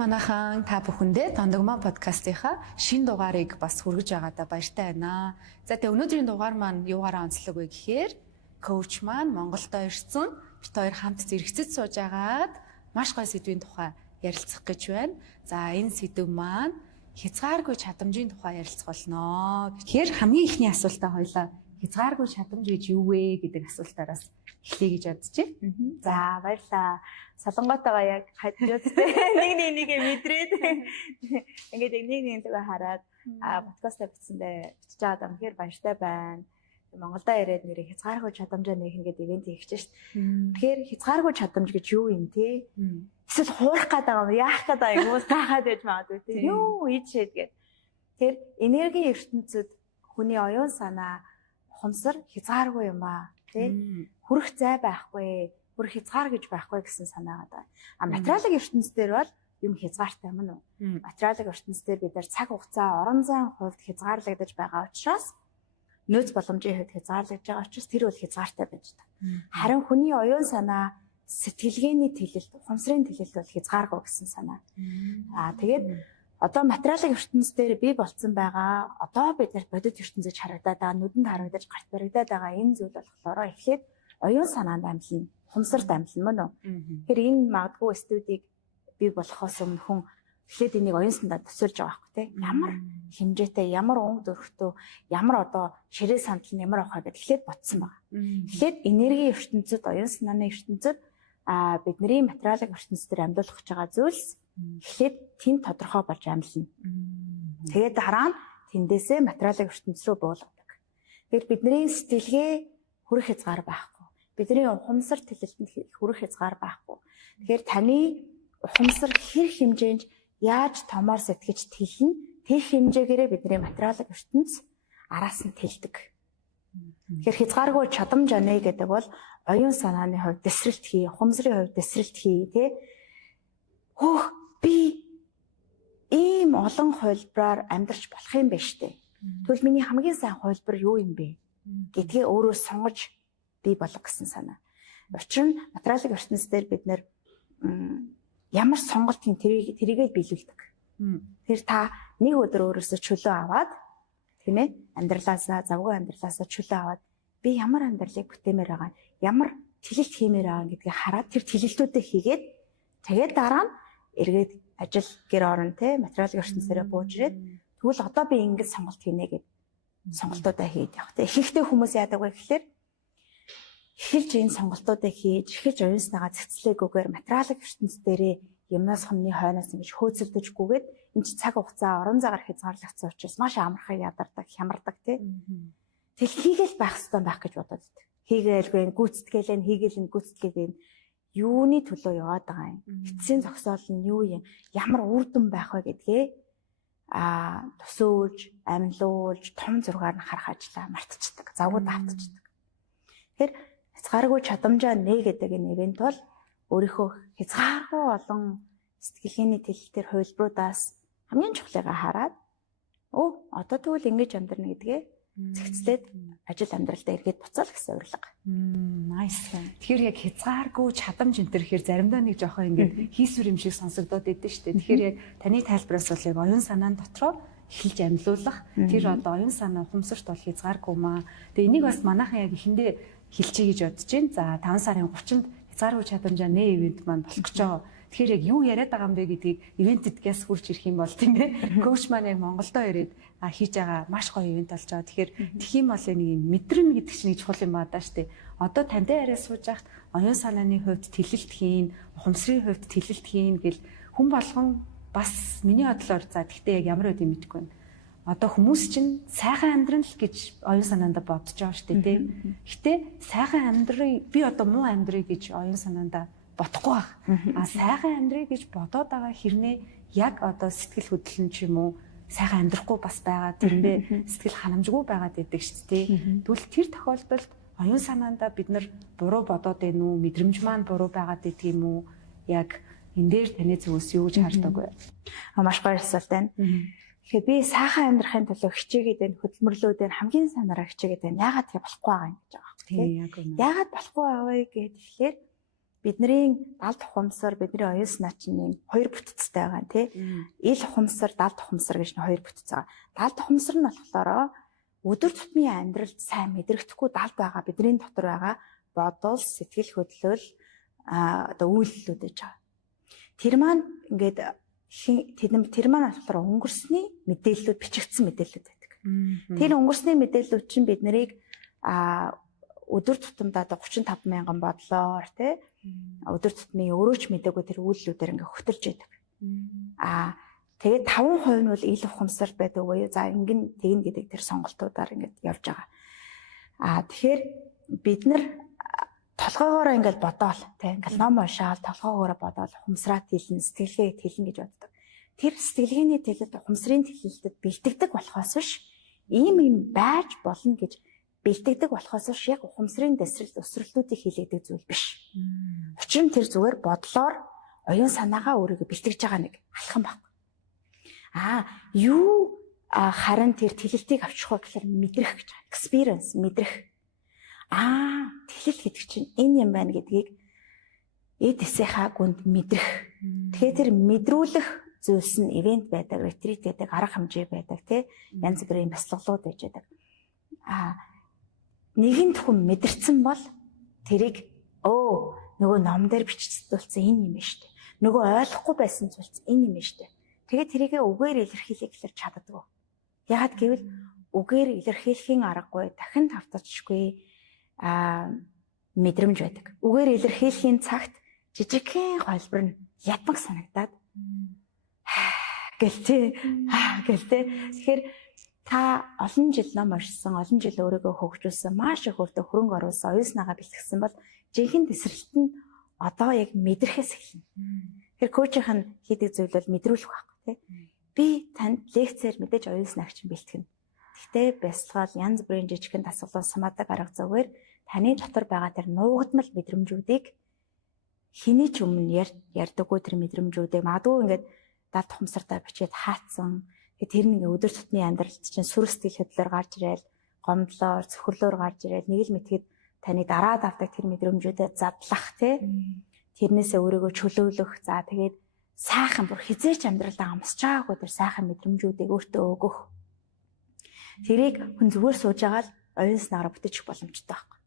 манайхан та бүхэндээ Дондогмоо подкастынхаа шинэ дугаарыг бас хүргэж байгаадаа баяртай байна. За тэгээ өнөөдрийн дугаар маань юугаараа онцлог вэ гэхээр коуч маань Монголдо ирсэн. Бид хоёр хамт зэрэгцэж сууж агаад маш гоё сэдвийн тухай ярилцах гэж байна. За энэ сэдв маань хязгааргүй чадамжийн тухай ярилцах болно. Тэгэхээр хамгийн ихний асуултаа хоёлаа хязгааргүй чадамж гэж юу вэ гэдэг асуултаараас эхлэе гэж бодож байна. За баярлалаа. Солонготойгоо яг хажууд нэг мэдрээд ингээд нэг луга хараад подкаст бичсэндээ бичиж байгаа юм хэрэг баяртай байна. Монголдо ирээд нэрийг хязгааргүй чадамжаа нээх ингээд ивент хийгч шít. Тэгэхээр хязгааргүй чадамж гэж юу юм те? Эсвэл хуурах гэдэг юм яах гэдэг юм уу таахад байж магадгүй те. Юу ийчээд гээд. Тэгэхээр энерги ертөнцид хүний оюун санаа ухамсар хязгааргүй юм аа те. Хүрэх зай байхгүй. Бүр хязгаар гэж байхгүй гэсэн санаагаа даа. Материалын ертөнцийн бол юм хязгаартай юм уу? Материалын ертөнцийн бид нар цаг хугацаа, орон зайн хувьд хязгаарлагдаж байгаа учраас нөөц боломжийн хувьд хязгаарлагдж байгаа учраас тэр бол хязгаартай байж байгаа. Харин хүний оюун санаа, сэтгэлгээний тэлэлт, ухамсарын тэлэлт бол хязгааргүй гэсэн санаа. Тэгээд одоо материалын ертөнцийн бий болцсон байгаа, одоо бид нар бодит ертөнцөд харагдаад байгаа, нүдэнд харагдаж, гарт барагдаад байгаа энэ зүйл болохоор эхлээд оюун санаанд амлна. Хумсарт амлна мөн үү? Тэгэхээр энэ магадгүй студийг бий болохоос өмнө хүн эхлээд энийг оюун санаанд төсөөлж байгаа байхгүй тийм ямар хэмжээтэй, ямар өнгө дөрөвтөө, ямар одоо ширээ сандал нь ямар авах вэ гэд эхлээд бодсон байгаа. Эхлээд энерги ертөнцид, оюун санааны ертөнцид бидний материалын ертөнцид амьдлуулах гэж байгаа зүйлс эхлээд тэнд тодорхой болж амлна. Тэгээд дараа нь тэндээсээ материалын ертөнц рүү буулгадаг. Тэгэхээр бидний сэтгэлгээ хүрэх хязгаар байхгүй. Бидний ухамсар тэлэлтэнд хүрэх хязгаар байхгүй. Тэгэхээр таны ухамсар хэр хэмжээнд яаж томоор сэтгэж тэлнэ тэр хэмжээгээрээ бидний материалын ертөнц араас нь тэлдэг. Тэгэхээр хязгааргүй чадамж анэ гэдэг бол оюун санааны хувьд дэсрэлт хий, ухамсарын хувьд дэсрэлт хий тий. Би ийм олон хувилбараар амьдрч болох юм байна штэ. Тэгвэл миний хамгийн сайн хувилбар юу юм бэ гэдгээ өөрөө сонгож бий болох гэсэн санаа. Учир нь материалын ертөнцийн бид нэр ямар сонголтын тэрийгээ биелүүлдэг. Тэр та нэг өдөр өөрөөсөө чөлөө аваад тийм ээ амьдралаасаа завгүй амьдралаасаа чөлөө аваад би ямар амьдралыг бүтээмээр байгаа, ямар тэлэлт хиймээр байгаа гэдгийг хараад тэр тэлэлтүүдээ хийгээд тэгээд дараа нь эргээд ажил гэр орон тийм материалын ертөнцөөрөө бууж ирээд тэгвэл одоо би ингэж сонголт хийнэ гэд сонголтуудаа хийж явах. Тэг ихэнхдээ хүмүүс яадаг вэ гэхээр эхэлж энэ сонголтуудыг хийж, эхэлж оюун санаагаа цэцлээгүйгээр материалын ертөнцийн дээрээ юмнаас хомны хойноос ингэж хөөцөлдөжгүйгээд энэ ч цаг хугацаа орон зайгаар хязгаарлагдсан учраас маш амархан ядардаг, хямардаг тий. Тэг хийгээл байх хэрэгтэй байх гэж бодоод байдаг. Хийгээлгүй энэ гүйцэтгэлээ хийгээл энэ гүйцэтгэлээ юуны төлөө яваад байгаа юм. Эцсийн зогсоол нь юу юм? Ямар үр дүн байх вэ гэдгээ төсөөлж, амьлуулж, том зургаар нь харах ажлаа мартчихдаг. Завгүй давтчихдаг. Тэгэхээр хязгааргүй чадамжаа нэ гэдэг энэ ивент бол өөрийнхөө хязгааргүй олон сэтгэлгээний тэлэлтээр хувилбаруудаас хамгийн чухлыгаа хараад одоо тэгвэл ингэж амьдрна гэдгээ зэгцлээд ажил амьдралдаа эргээд буцаал гэсэн урилга. Nice. Тэгэхээр яг хязгааргүй чадамж энэ төр ихээр заримдаа нэг жоохон ингэ хийсвэр юм шиг сонсогдоод идэв шүү дээ. Тэгэхээр яг таны тайлбараас бол яг оюун санаанд дотроо эхэлж амьлуулах тэр одоо оюун санаа ухамсарт бол хязгааргүй маа. Тэгээ энийг бас манайхан яг эхэндээ хэлчихье гэж бодож байна. За 5 сарын 30-нд хязгааргүй чадамжаа нэ ивент маань болох гэж байгаа. Тэгэхээр яг юу яриад байгаа юм бэ гэдгийг ивентэдгээс хурж ирэх юм бол тийм ээ. Коуч маань яг Монголдо ирээд хийж байгаа маш гоё ивент болж байгаа. Тэгэхээр тэх юм бол нэг юм мэдрэмж гэдэг чинь чухал юм байна шүү дээ. Одоо тантай яриа сууж байхад оюун санааны хувьд тэлэлт хийн, ухамсарын хувьд тэлэлт хийн гэл хүн болгон бас миний бодлоор за тэгтээ яг ямар үгүй мэдэхгүй байна. Одоо хүмүүс чинь сайхан амьдрал гэж оюун санаандаа бодож байгаа шүү дээ тийм. Гэтэ сайхан амьдрыг би одоо муу амьдрыг гэж оюун санаандаа бодохгүй байх. Сайхан амьдрыг гэж бодоод байгаа хэрнээ яг одоо сэтгэл хөдлөл нь ч юм уу сайхан амьдрахгүй бас байгаа тэрэндээ сэтгэл ханамжгүй байгаад байдаг шүү дээ. Тэгвэл тэр тохиолдолд оюун санаандаа бид нар буруу бодоод байна уу, мэдрэмж маань буруу байгаад байдаг юм уу? Яг энэ дээр таны зүгээс юу гэж хардаг вэ? Маш гоё асуулт байна. Тэгэхээр би сайхан амьдрахын төлөө хичээгээд байна, хөдөлмөрлөөд байна, хамгийн санаараа хичээгээд байна. Яагаад тийм болохгүй байгаа юм гэж байгаа юм. Яагаад болохгүй байгаа вэ гэхээр бидний далд ухамсар, бидний оюун санаа чинь хоёр бүтцтэй байгаа тий. Ил ухамсар, далд ухамсар гэж хоёр бүтц байгаа. Далд ухамсар нь болохоор өдөр тутмын амьдралд сайн мэдрэхдэггүй далд байгаа бидний дотор байгаа бодол, сэтгэл хөдлөл одоо үйлдэлүүд гэж байгаа. Тэр маань ингээд тэр маань болохоор өнгөрсний мэдээллүүд, бичигдсэн мэдээллүүд байдаг. Тэр өнгөрсний мэдээллүүд чинь бид нарыг өдөр тутамдаа 35 мянган бодлоор тий өдөр тутмын өөрөөч мэдээгүй тэр үйлдэлүүдээр ингээ хөтөлж яадаг. Тэгээд 5% нь бол ил ухамсар байдаг буюу за ингэн тэгнэ гэдэг тэр сонголтуудаар ингээд явж байгаа. Тэгэхээр бид нар толгоогоороо ингээд бодоол тий ингээд ном уншаал толгоогоороо бодоол ухамсараа тэлнэ, сэтгэлгээ тэлнэ гэж боддог. Тэр сэтгэлгээний тэлэлт ухамсарын тэлэлтэд бэлтгэдэг болохоос биш ийм байж болно гэж бэлтгэдэг болохоос биш яг ухамсарын өсрэлтүүдийг хийлэгдэх зүйл биш. Учир нь тэр зүгээр бодлоор оюун санаагаа өөрийгөө бэлтгэж байгаа нэг алхам баг. Юу харин тэр тэлэлтийг авчих вэ гэхээр мэдрэх гэж байна. Experience мэдрэх. Тэлэл гэдэг чинь энэ юм байна гэдгийг эд эсийнхаа гүнд мэдрэх. Тэгэхээр тэр мэдрүүлэх зүйлс нь ивент байдаг, ретрит байдаг, арга хэмжээ байдаг, тий янз бүрийн бяцлаглууд байж байдаг. Нэгэн хүн мэдэрсэн бол тэрийг нөгөө ном дээр бичигдүүлсэн энэ юм шүү дээ. Нөгөө ойлгохгүй байсан зүйлс энэ юм шүү дээ. Тэгээд тэрийг үгээр илэрхийлэх гэхэлэр чаддаггүй. Яагаад гэвэл үгээр илэрхийлэхийн аргагүй, дахин тавтарчгүй мэдрэмж байдаг. Үгээр илэрхийлэхийн цагт жижигхэн холбор нь ядмаг санагдаад гэлтэй. Тэгэхээр та олон жил ном уншсан, олон жил өөрийгөө хөгжүүлсэн, маш их өөртөө хөрөнгө оруулсан, оюун санаагаа бэлтгэсэн бол жинхэнэ тесрэлт нь одоо яг мэдрэхээс эхэлнэ. Тэгэхээр коучийнх нь хийдэг зүйл бол мэдрүүлэх байхгүй тий. Би танд лекцээр мэдээж оюун санааг чинь бэлтгэнэ. Гэхдээ бясалгал янз бүрийн жижигхэн дасгалууд самаадаг арга зүгээр таны дотор байгаа тэр нуугдмал мэдрэмжүүдийг хэний ч өмнө ярьдаггүй тэр мэдрэмжүүдийг магадгүй ингээд далд ухамсартаа бичээд хаацсан. Тэр нэг өдөр тутмын амьдралд чинь сүр сэтгэл хөдлөлөөр гарч ирээл, гомдлоор, цөхрлөөр гарч ирээл нэг л мэтгэд таны дараад авдаг тэр мэдрэмжүүдэд задлах тий. Тэрнээсээ өөрийгөө чөлөөлөх. За тэгээд сайхан бүр хизээч амьдралдаа амсч байгаагүй тэр сайхан мэдрэмжүүдийг өөртөө өгөх. Тэрийг хүн зүгээр сууж байгаа л оюун санаагаар бүтээчих боломжтой байхгүй.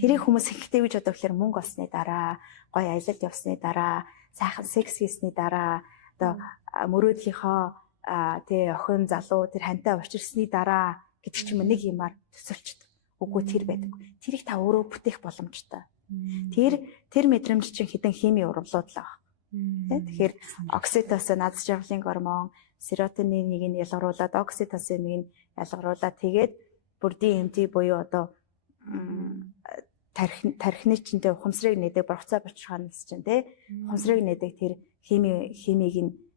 Тэрийг хүмүүс ихтэй гэж бодох гэхээр мөнгө олсны дараа, гоё аялалд явсны дараа, сайхан секс хийсний дараа, одоо мөрөөдлийнхөө охин залуу тэр хантай учирсны дараа гэдэг ч юм нэг юмар төсөлчдөг. Үгүй тэр байдаг. Тэрийг та өөрөө бүтээх боломжтой. Тэр мэдрэмж чинь хідэн хими урвалууд л байгаа. Тэгэхээр окситоцин, наз жаргалын гормон, серотониныг нь ялгаруулад, окситоциныг нь ялгаруулад тэгээд бүр DMT буюу одоо тархины чинь ухамсарыг нээдэг борцоо бочхоноос чинь ухамсарыг нээдэг тэр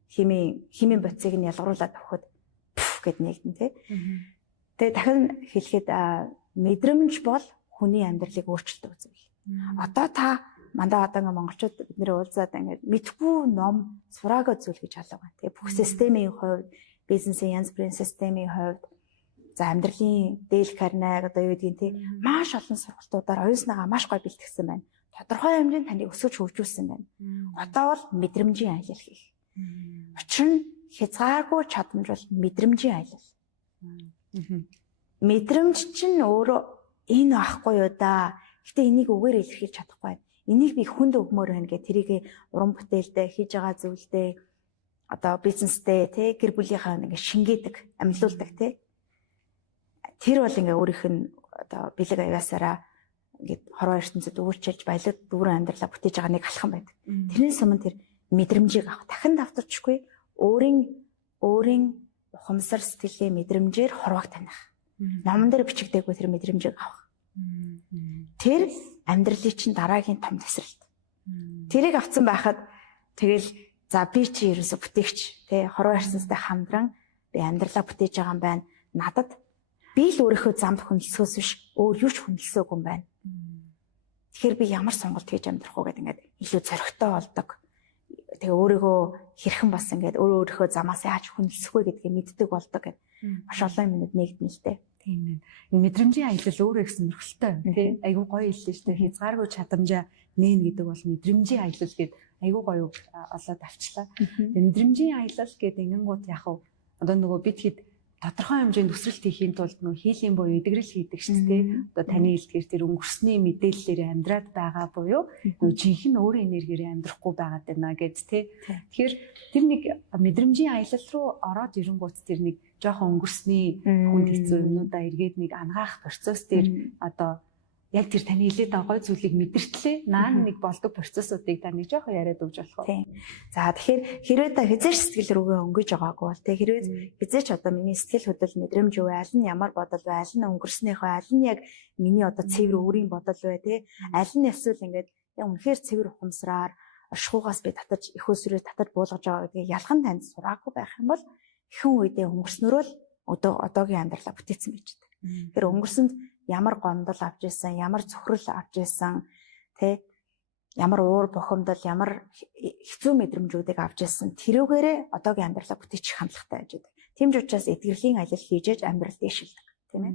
химийн бодисыг нь ялгаруулад авахд гэд нэгдэн тий. Тэгээ дахин хэлэхэд мэдрэмж бол хүний амьдралыг өөрчилдөг зүйл. Одоо та мандаа одоо ингээ монголчууд бидний уулзаад ингээ мэдхгүй ном сураагаа зүйл гэж халаа байна. Тэгээ бүх системийн хувьд, бизнесийн янз бүрийн системийн хувьд за амьдралын дээл карнаг одоо юу гэдгийг тий маш олон сургалтуудаар оюун санаагаа маш гоё бэлтгэсэн байна. Тодорхой хэмжээнд таныг өсгөж хөгжүүлсэн байна. Одоо бол мэдрэмжийн аялал хийх. Учир нь хязгааргүй чадамж бол мэдрэмжийн аялал. Мэдрэмж чинь өөрөө энэ ахгүй юу да. Гэтэ энийг үгээр илэрхийлж чадахгүй. Энийг би хүнд өгмөр байна гэх тэрийг уран бүтээлдээ хийж байгаа зүйлдээ одоо бизнесдээ тий гэр бүлийнхаа ингээ шингээдэг, амьлуулдаг тий. Тэр бол ингээ өөрийнх нь одоо бэлэг аяасаараа ингээд хорвоо ертөнцид өөрчилж баялаг дүүрэн амьдралаа бүтээж байгаа нэг алхам байдаг. Тэрнээс өмнө тэр мэдрэмжийг авах. Дахин давтарчгүй өөрийн ухамсар сэтгэлийн мэдрэмжээр хорвоог таних. Номон дээр бичигдээгүй тэр мэдрэмжийг авах. Тэр амьдралын чинь дараагийн том тесрэлт. Тэрийг авсан байхад тэгэл за би чи ерөөсө бүтээгч тий хорвоо ертөнцтэй хамтран би амьдралаа бүтээж байгаа юм байна. Надад би л өөрийнхөө замд хүндлэсгөөс биш өөр юу ч хүндлэсээг юм байна. Тэгэхээр би ямар сонголт хийж амьдрах уу гэдэг ингээд илүү зоригтой болдог. Тэгээ өөрийгөө хэрхэн бас ингээд өөрийнхөө замаас яаж хүндлэх вэ гэдгийг мэддэг болдог гэдэг маш олон юмнууд нэгдэн л дээ. Тийм ээ. Энэ мэдрэмжийн аялал өөрөө их сонирхолтой тий. Айгуу гоё хэллээ шүү дээ. Хязгааргүй чадамжаа нээн гэдэг бол мэдрэмжийн аялал гэд айгуу гоё олоод авчлаа. Мэдрэмжийн аялал гэдэг ингэнгууд яг одоо нөгөө бид хэд тодорхой хэмжээнд өсрэлт хийхин тулд нөгөө хийлийн буюу эдгэрэл хийдэг шүү дээ. Одоо таны хэлдгээр тэр өнгөрсний мэдээллээр амьдраад байгаа буюу нөгөө жинхэнэ өөрийн энергиээр амьдрахгүй байгаад байна гэд тий. Тэгэхээр тэр нэг мэдрэмжийн аялал руу ороод ирэнгүүт тэр нэг жоохон өнгөрсний хүнд хэцүү юмнуудаа эргээд нэг ангаах процесс дээр одоо яг тэр таны хэлээд байгаа гой зүйлийг мэдэртлээ наан нэг болдог процессуудыг та нэг жоохон яриад өгч болох уу? Тийм. За тэгэхээр хэрвээ та хизээч сэтгэл рүүгээ өнгөж байгаагүй бол тэг хэрвээ хизээч одоо миний сэтгэл хөдлөл мэдрэмж юу вэ? Аль нь ямар бодол вэ? Аль нь өнгөрснийхөө аль нь яг миний одоо цэвэр өөрийн бодол вэ те? Аль нь эсвэл ингээд яг үнэхээр цэвэр ухамсараар оршихугаас би татаж их өсвөрөө татаж буулгаж байгаа гэдгийг ялхан танд сураагүй байх юм бол ихэн үедээ өнгөрснөрөө л одоогийн амьдралаа бүтээсэн байж байгаа. Тэгэхээр өнгөрсөнд ямар гомдол авч ирсэн, ямар цөхрөл авч ирсэн, тэ ямар уур бухимдал, ямар хэцүү мэдрэмжүүдийг авч ирсэн тэрүүгээрээ одоогийн амьдралаа бүтээчих хандлагатай байж байгаа. Тийм ч учраас эдгэрлийн ажил хийж амьдрал дэвшилдэг, тийм ээ.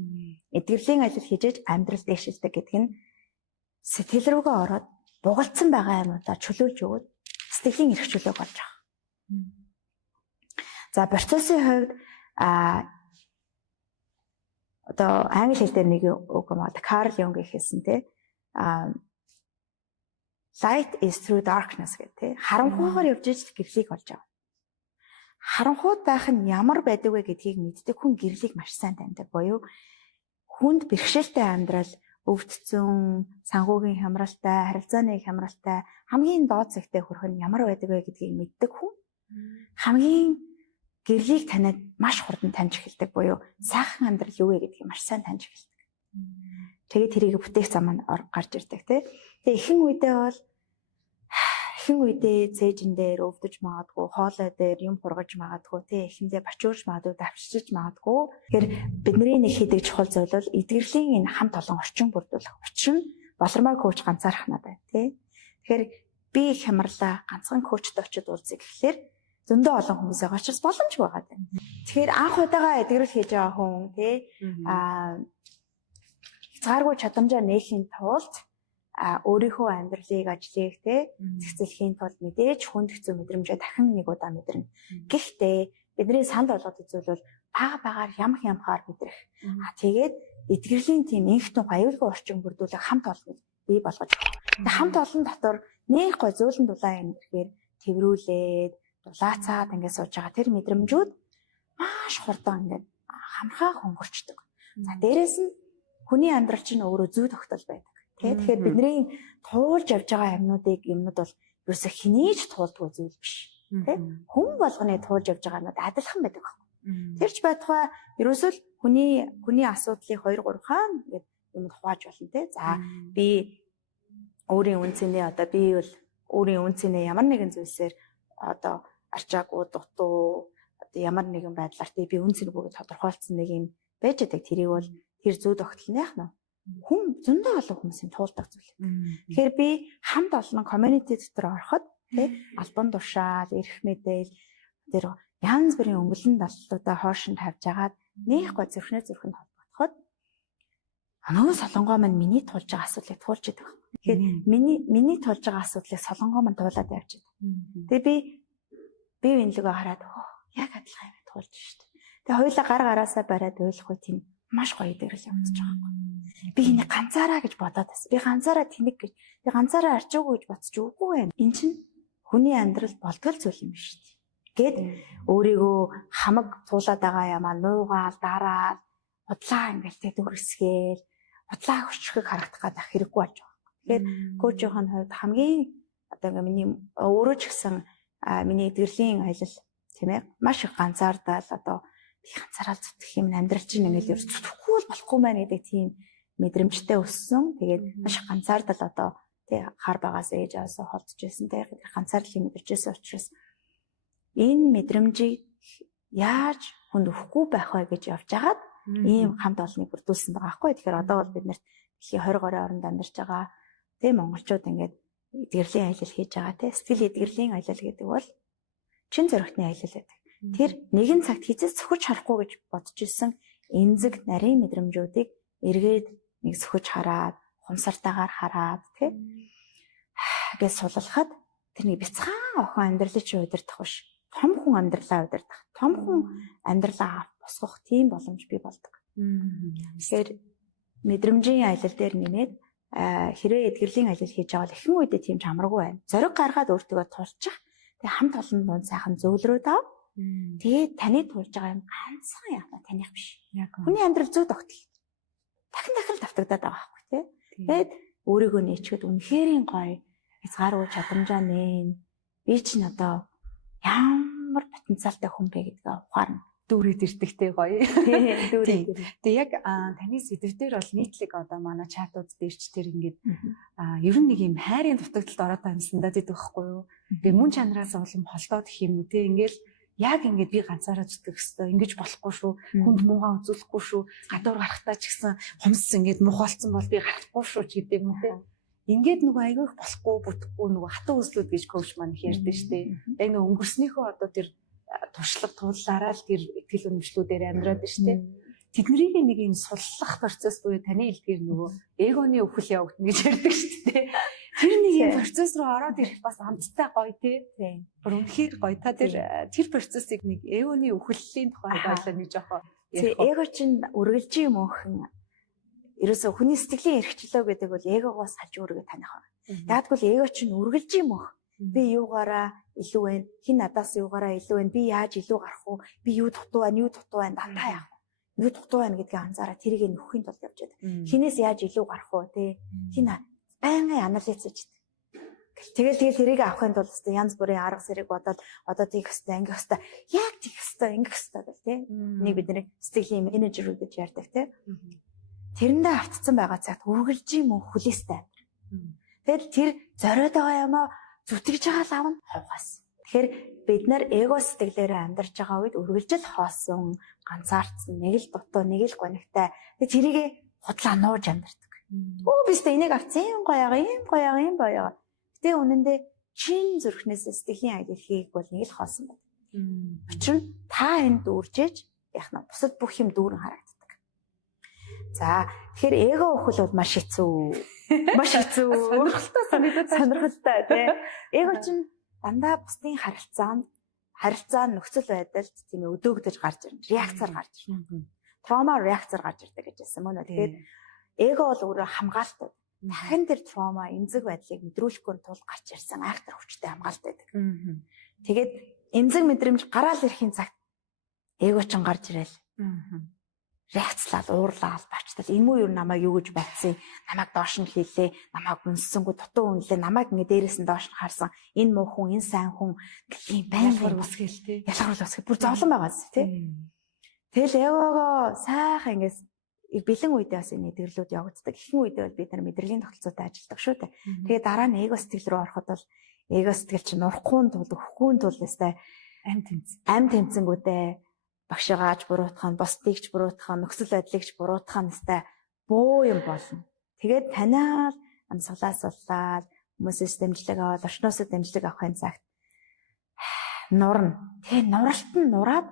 Эдгэрлийн ажил хийж амьдрал дэвшилдэг гэдэг нь сэтгэл рүүгээ ороод бугалцсан байгаа юмудаа чөлөөлж өгөөд сэтгэлийн эрх чөлөөг олж авах. За процессын хувьд одоо англи хэл дээр нэг үг юм аа Карл Юнг хэлсэн те light is through darkness гэх те харанхуйгаар явж иж гэрлийг олж авна. Харанхуйд байх нь ямар байдаг вэ гэдгийг мэддэг хүн гэрлийг маш сайн таньдаг буюу хүнд бэрхшээлтэй амьдрал, өвдцөн, санхүүгийн хямралтай, харилцааны хямралтай хамгийн доод зэгтээ хүрэх нь ямар байдаг вэ гэдгийг мэддэг хүн хамгийн гэрлийг таниад маш хурдан таньж эхэлдэг буюу сайхан амьдрал юу вэ гэдгийг маш сайн таньж эхэлдэг. Тэгээд тэрийг бүтээх зам нь гарч ирдэг тий. Тэгээ ихэнх үедээ цээжин дээр өвдөж магадгүй, хоолой дээр юм хургаж магадгүй тий. Эхэндээ бачуурж магадгүй, давчиж магадгүй. Тэгэхээр бидний нэг хийдэг чухал зүйл бол эдгэрлийн энэ хамт олон орчин бүрдүүлэх. Учир нь болормой коуч ганцаарх надад тий. Тэгэхээр би хямрлаа ганцхан коучтой очиод уулзъя гэхлээр зөндөө олон хүмүүсээ очиж боломж байгаа юм. Тэгэхээр анх удаага эдгэрэл хийж байгаа хүн тий хязгааргүй чадамжаа нээхийн тулд өөрийнхөө амьдралыг ажлыг тий зохицуулахын тулд мэдээж хүнд хэцүү мэдрэмжээ дахин нэг удаа мэдэрнэ. Гэхдээ бидний санд болгоод үзвэл бага багаар ямхаар мэдрэх. Тэгээд эдгэрлийн тийм инхтэн аюулгүй орчин бүрдүүлэх хамт олон бий болгож байгаа. Хамт олон дотор нэг гой зөөлөн дулаан юм гэхээр тэрврүүлээд дулаацаад ингээд сууж байгаа тэр мэдрэмжүүд маш хурдан ингээд хамхаа хөнгөрчдөг. За дээрэс нь хүний амьдрал чинь өөрөө зүй тогтол байдаг. Тэгэхээр бидний туулж явж байгаа юмнууд бол ерөөсө хинээж туулдгүй зүйл биш. Хүн болгоны туулж явж байгаа юмуд адилхан байдаг байхгүй. Тэр ч байтугай ерөөсөө л хүний асуудлыг 2-3 хаан ингээд юмд хувааж болно те. За би өөрийн үнцэнээ би бол өөрийн үнцэнээ ямар нэгэн зүйлсээр одоо арчаагүй дутуу одоо ямар нэгэн байдлаар би үнцэнэгүйгээ тодорхойлцсон нэг юм байж байгаа. Тэрийг бол тэр зүй тогтолных нь хүн зөндөө олон хүмүүсийн туулдаг зүйл. Тэгэхээр би хамт олон community дотор ороход албан тушаал, эрх мэдэл тэр янз бүрийн өнгөлн даллуудаа хоошин тавьж агаад нэг гой зүрхнээ зүрхэнд холбогдоход нөгөө солонгоо маань миний тулж байгаа асуудлыг туулж идэг. Тэгэхээр миний тулж байгаа асуудлыг солонгоо маань туулаад явж идэг. Тэгээ би энэлгөө хараад яг адилхан юм туулж штт. Тэгээ хоёулаа гар гараасаа бариад ойлгохгүй тийм маш гоё дээрэл явагдаж байгаа юм. Би энийг ганцаараа гэж бодоод байсан. Би ганцаараа тэнэг гэж. Би ганцаараа арчаагүй гэж бодож үгүй байна. Энд чинь хүний амьдрал болтгол зүйл юм шүү дээ. Гэт өөрийгөө хамаг туулаад байгаа ямаа нуугаал, дараал, удлаа ингээл тэ дүрсгээл, удлаа хөчхөг харагдах гэдэг хэрэггүй болж байгаа. Тэгэхээр коучийн хувьд хамгийн одоо ингээ миний өөрөө ч гэсэн миний эдгэрлийн аялал тийм ээ маш их ганцаардаал одоо би ганцаараа зүтгэх юм амьдрал чинь ингээл зүтгэхгүй болохгүй маань гэдэг тийм мэдрэмжтэй өссөн. Тэгээд маш их ганцаардал одоо тий хар багаас ээж аваасаа холдож байсан тий ганцаарлыг мэдэрчээсэн учраас энэ мэдрэмжийг яаж хүнд өгөхгүй байх вэ гэж явж агаад ийм хамт олныг бүрдүүлсэн байгаа байхгүй. Тэгэхээр одоо бол бид нарт дэлхийн 20 гаруй оронд амьдарч байгаа тий монголчууд ингээд эдгэрлийн аялал хийж байгаа тий сэтгэл эдгэрлийн аялал гэдэг бол чин зоригтны аялал байдаг. Тэр нэгэн цагт хизээс цохиж харахгүй гэж бодож ирсэн эмзэг нарийн мэдрэмжүүдийг эргээд нэг сөхөж хараад, хумсартайгаар хараад тий гэж суллахад тэрний бяцхан охин амьдралыг чи удирдах биш. Том хүн амьдралаа удирдах, том хүн амьдралаа босгох тийм боломж бий болдог. Тэгэхээр мэдрэмжийн аялал дээр нэмээд хэрвээ эдгэрлийн аялал хийж байгаа бол ихэнх үедээ тийм ч амаргүй байна. Зориг гаргаад өөртөө тулчих. Тэгээ хамт олон дунд сайхан зөвлөрөөд ав. Тэгээд таны тулж байгаа юм ганцхан яана таних биш. Хүний амьдрал зүй тогтол. Дахин давтагдаад байгаа байхгүй тий. Тэгээд өөрийгөө нээчгээд үнэхэрийн гоё хязгааргүй чадамжаа нээн. Би чинь одоо ямар потенциалтай хүн бэ гэдгээ ухаарна. Дүүрээд ирдэгтэй гоё. Дүүрээд. Тэгээ яг таны сэдв дээр бол нийтлэг одоо манай чатууд дээр ч тэр ингээд ер нь нэг юм хайрын дутагдалд ороод байгаа юмсан даа гэдэг байхгүй юу? Тэгээ мөн чанараас улам холдоод гэх юм уу те ингээд яг ингээд би ганцаараа зүтгэх хэвээр ингэж болохгүй шүү. Хүнд муугаа үзүүлэхгүй шүү. Гадуур гарахтаа ч гэсэн хумс ингээд мухалцсан бол би гарахгүй шүү ч гэдэг юм те. Ингээд нөгөө айгүйх болохгүй бүтэхгүй нөгөө хатан үзлүүд гэж коуч маань их ярьдэн штэ. Яг нөгөө өнгөрснийхөө одоо тэр туршлага туулаараа л тэр ихтгэл үнэмшлүүдээр амьдраад штэ. Тэднийг нэг юм суллах процесс буюу таны хэлдгээр нөгөө эгоны өвхөл явагдана гэж ярьдаг штэ. Тэр нэг юм процесс руу ороод ирэх бас амттай гоё те. Бүр үнэхээр гоё. Та тэр процессыг нэг эгоны өвхөллийн тухайд ойлоо нэг жоохоо. Эго чинь үргэлж юм өхөн ерөөсө хүний сэтгэлийн эрхчлөө гэдэг бол эгогоос салж өөрийгөө таних байна. Ягдгүйл эго чинь үргэлж юм өх. Би юугаараа илүү байна? Хин надаас юугаараа илүү байна? Би яаж илүү гарах уу? Би юу дутуу байна? Дандаа яах вэ? Юу дутуу байна гэдгийг анзаараа тэрийг нөхөхийн тулд явж байдаг. Хинээс яаж илүү гарах уу те? Хин байнгын анализ хийж. Тэгэл тэрийг авахын тулд янз бүрийн арга зэрэг бодоод одоо тийх хэвээр ангих хэвээр яг тийх хэвээр ингэх хэвээр гэл те. Нэг бидний сэтгэлийн менежер гэж ярьдаг те. Тэрэндээ автцсан байгаа цагт үргэлж юм хүлээстэй. Тэгэл тэр зориод байгаа юм аа зүтгэж байгаа л авна хавхаас. Тэгэхээр бид нар эго сэтгэлээрээ амьдарч байгаа үед үргэлж л хоосон, ганцаардсан, нэг л дутуу, нэг л гонигтай. Тэгээ тэрийг худлаа нууж амьдардаг. Өө бистэ энийг авцсан юм гоё. Гэтэ үнэндээ чин зүрхнээс сэтгэлийн аялал хийх бол нэг л хоосон байна. Учир нь та энд дүүржээж яг нь бусад бүх юм дүүрэн харагддаг. За тэгэхээр эго өхөл бол маш хэцүү. Сонирхолтой тий. Эго чинь дандаа бусдын харилцаа нөхцөл байдалд тийм өдөөгдөж гарч ирнэ. Реакцаар гарч ирнэ. Трома реакцаар гарч ирдэг гэж хэлсэн мөн үү. Тэгэхээр эго бол өөрөө хамгаалалт. Дахин тэр трома эмзэг байдлыг мэдрүүлэхгүй тул гарч ирсэн айхтар хүчтэй хамгаалалт байдаг. Тэгээд эмзэг мэдрэмж гараал ирэхин цагт эго ч гарч ирээл. Реакцлал, уурлал, бачтал энэ муу юу намайг юу гэж батсан, намайг доош нь хийлээ, намайг үнсэнгүү дутуу үнэлээ, намайг ингэ дээрээс нь доош нь харсан, энэ муу хүн, энэ сайн хүн гэлийн байнгаар үсгээл тий. Ялгарл үсгээл бүр зовлон байгааз тий. Тэгэл эгого сайхан ингээс бэлэн үедээ бас энэ нэгэрлүүд явагддаг. Ихэнх үедээ бол бид нар мэдрэлийн тогтолцоотой ажилладаг шүү дээ. Тэгээ дараа нь эго сэтгэл рүү ороход бол эго сэтгэл чинь урахгүй тул, өөхгүй тул өстэй ам тэмцэнгүүдээ багшаагааж буруутгах, бусдыгч буруутгах, нөхцөл байдлыгч буруутгах нэстэй буу юм болно. Тэгээд танаа амьсгалаас боллаа, хүмүүсээс дэмжлэг аваад, орчноос дэмжлэг авахын цагт нурна. Тэгээ нуралт нь нураад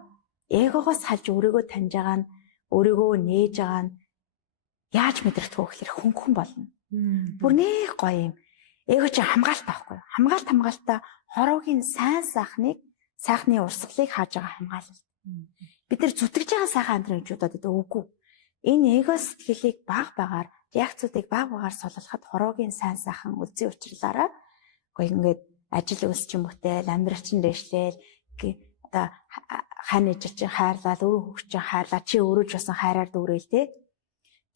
эгогоос салж өөрийгөө таньж байгаа нь, өөрийгөө нээж байгаа нь яаж мэдрэгдэх вэ гэхээр хөнгөн болно. Бүр нэг гоё юм. Эго чи хамгаалт байхгүй юу? Хамгаалтаа хороогийн сайхны урсгалыг хааж байгаа хамгаалалт. Бид нар зүтгэж байгаа сайхан амьдрал гэж бодоод байдаг үгүй. Энэ эго сэтгэлийг багаар реакцуудыг багаар солилоход хороогийн сайхан үлзий учрлаараа гоё ингээд ажил үйлс чинь бүтээл, амьдрал чинь дэвшлээл одоо хань ээж чинь хайрлал, өөрөө хөвч чинь хайрлаа, чи өөрөө ч басан хайраар дүүрээл те.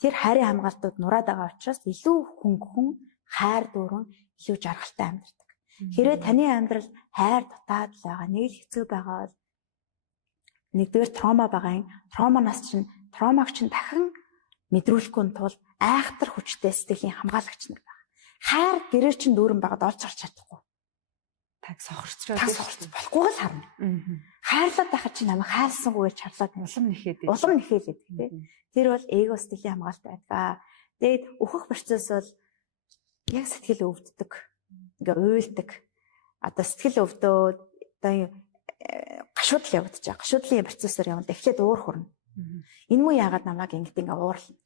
Тэр хайрын хамгаалтууд нураад байгаа учраас илүү хөнгөн, хайр дүүрэн, илүү жаргалтай амьдардаг. Хэрвээ таны амьдрал хайр дутаад л байгаа, нэг л хэцүү байгаа бол нэгдүгээр трома байгаа юм. Тромаг чинь дахин мэдрүүлэхгүй тул айхтар хүчтэй сэтгэлийн хамгаалагч нар байна. Хайр гэрээр чинь дүүрэн байгаад олж харж чадахгүй. Таг сохорч болохгүй л харна. Хайрлаад байхад чи намайг хайрласангүйгээр чарлаад улам нэхээд тий. Тэр бол эго сэтгэлийн хамгаалалт байдаг. Тэгээд өөхөх процесс бол яг сэтгэл өвддөг. Ингээ уйлдаг. Одоо сэтгэл өвдөөд одоо гашуудлын явагдаж байгаа. Гашуудлын процессор явна. Эхлээд уур хүрнэ. Энэ муу яагаад намайг ингээд уурлна.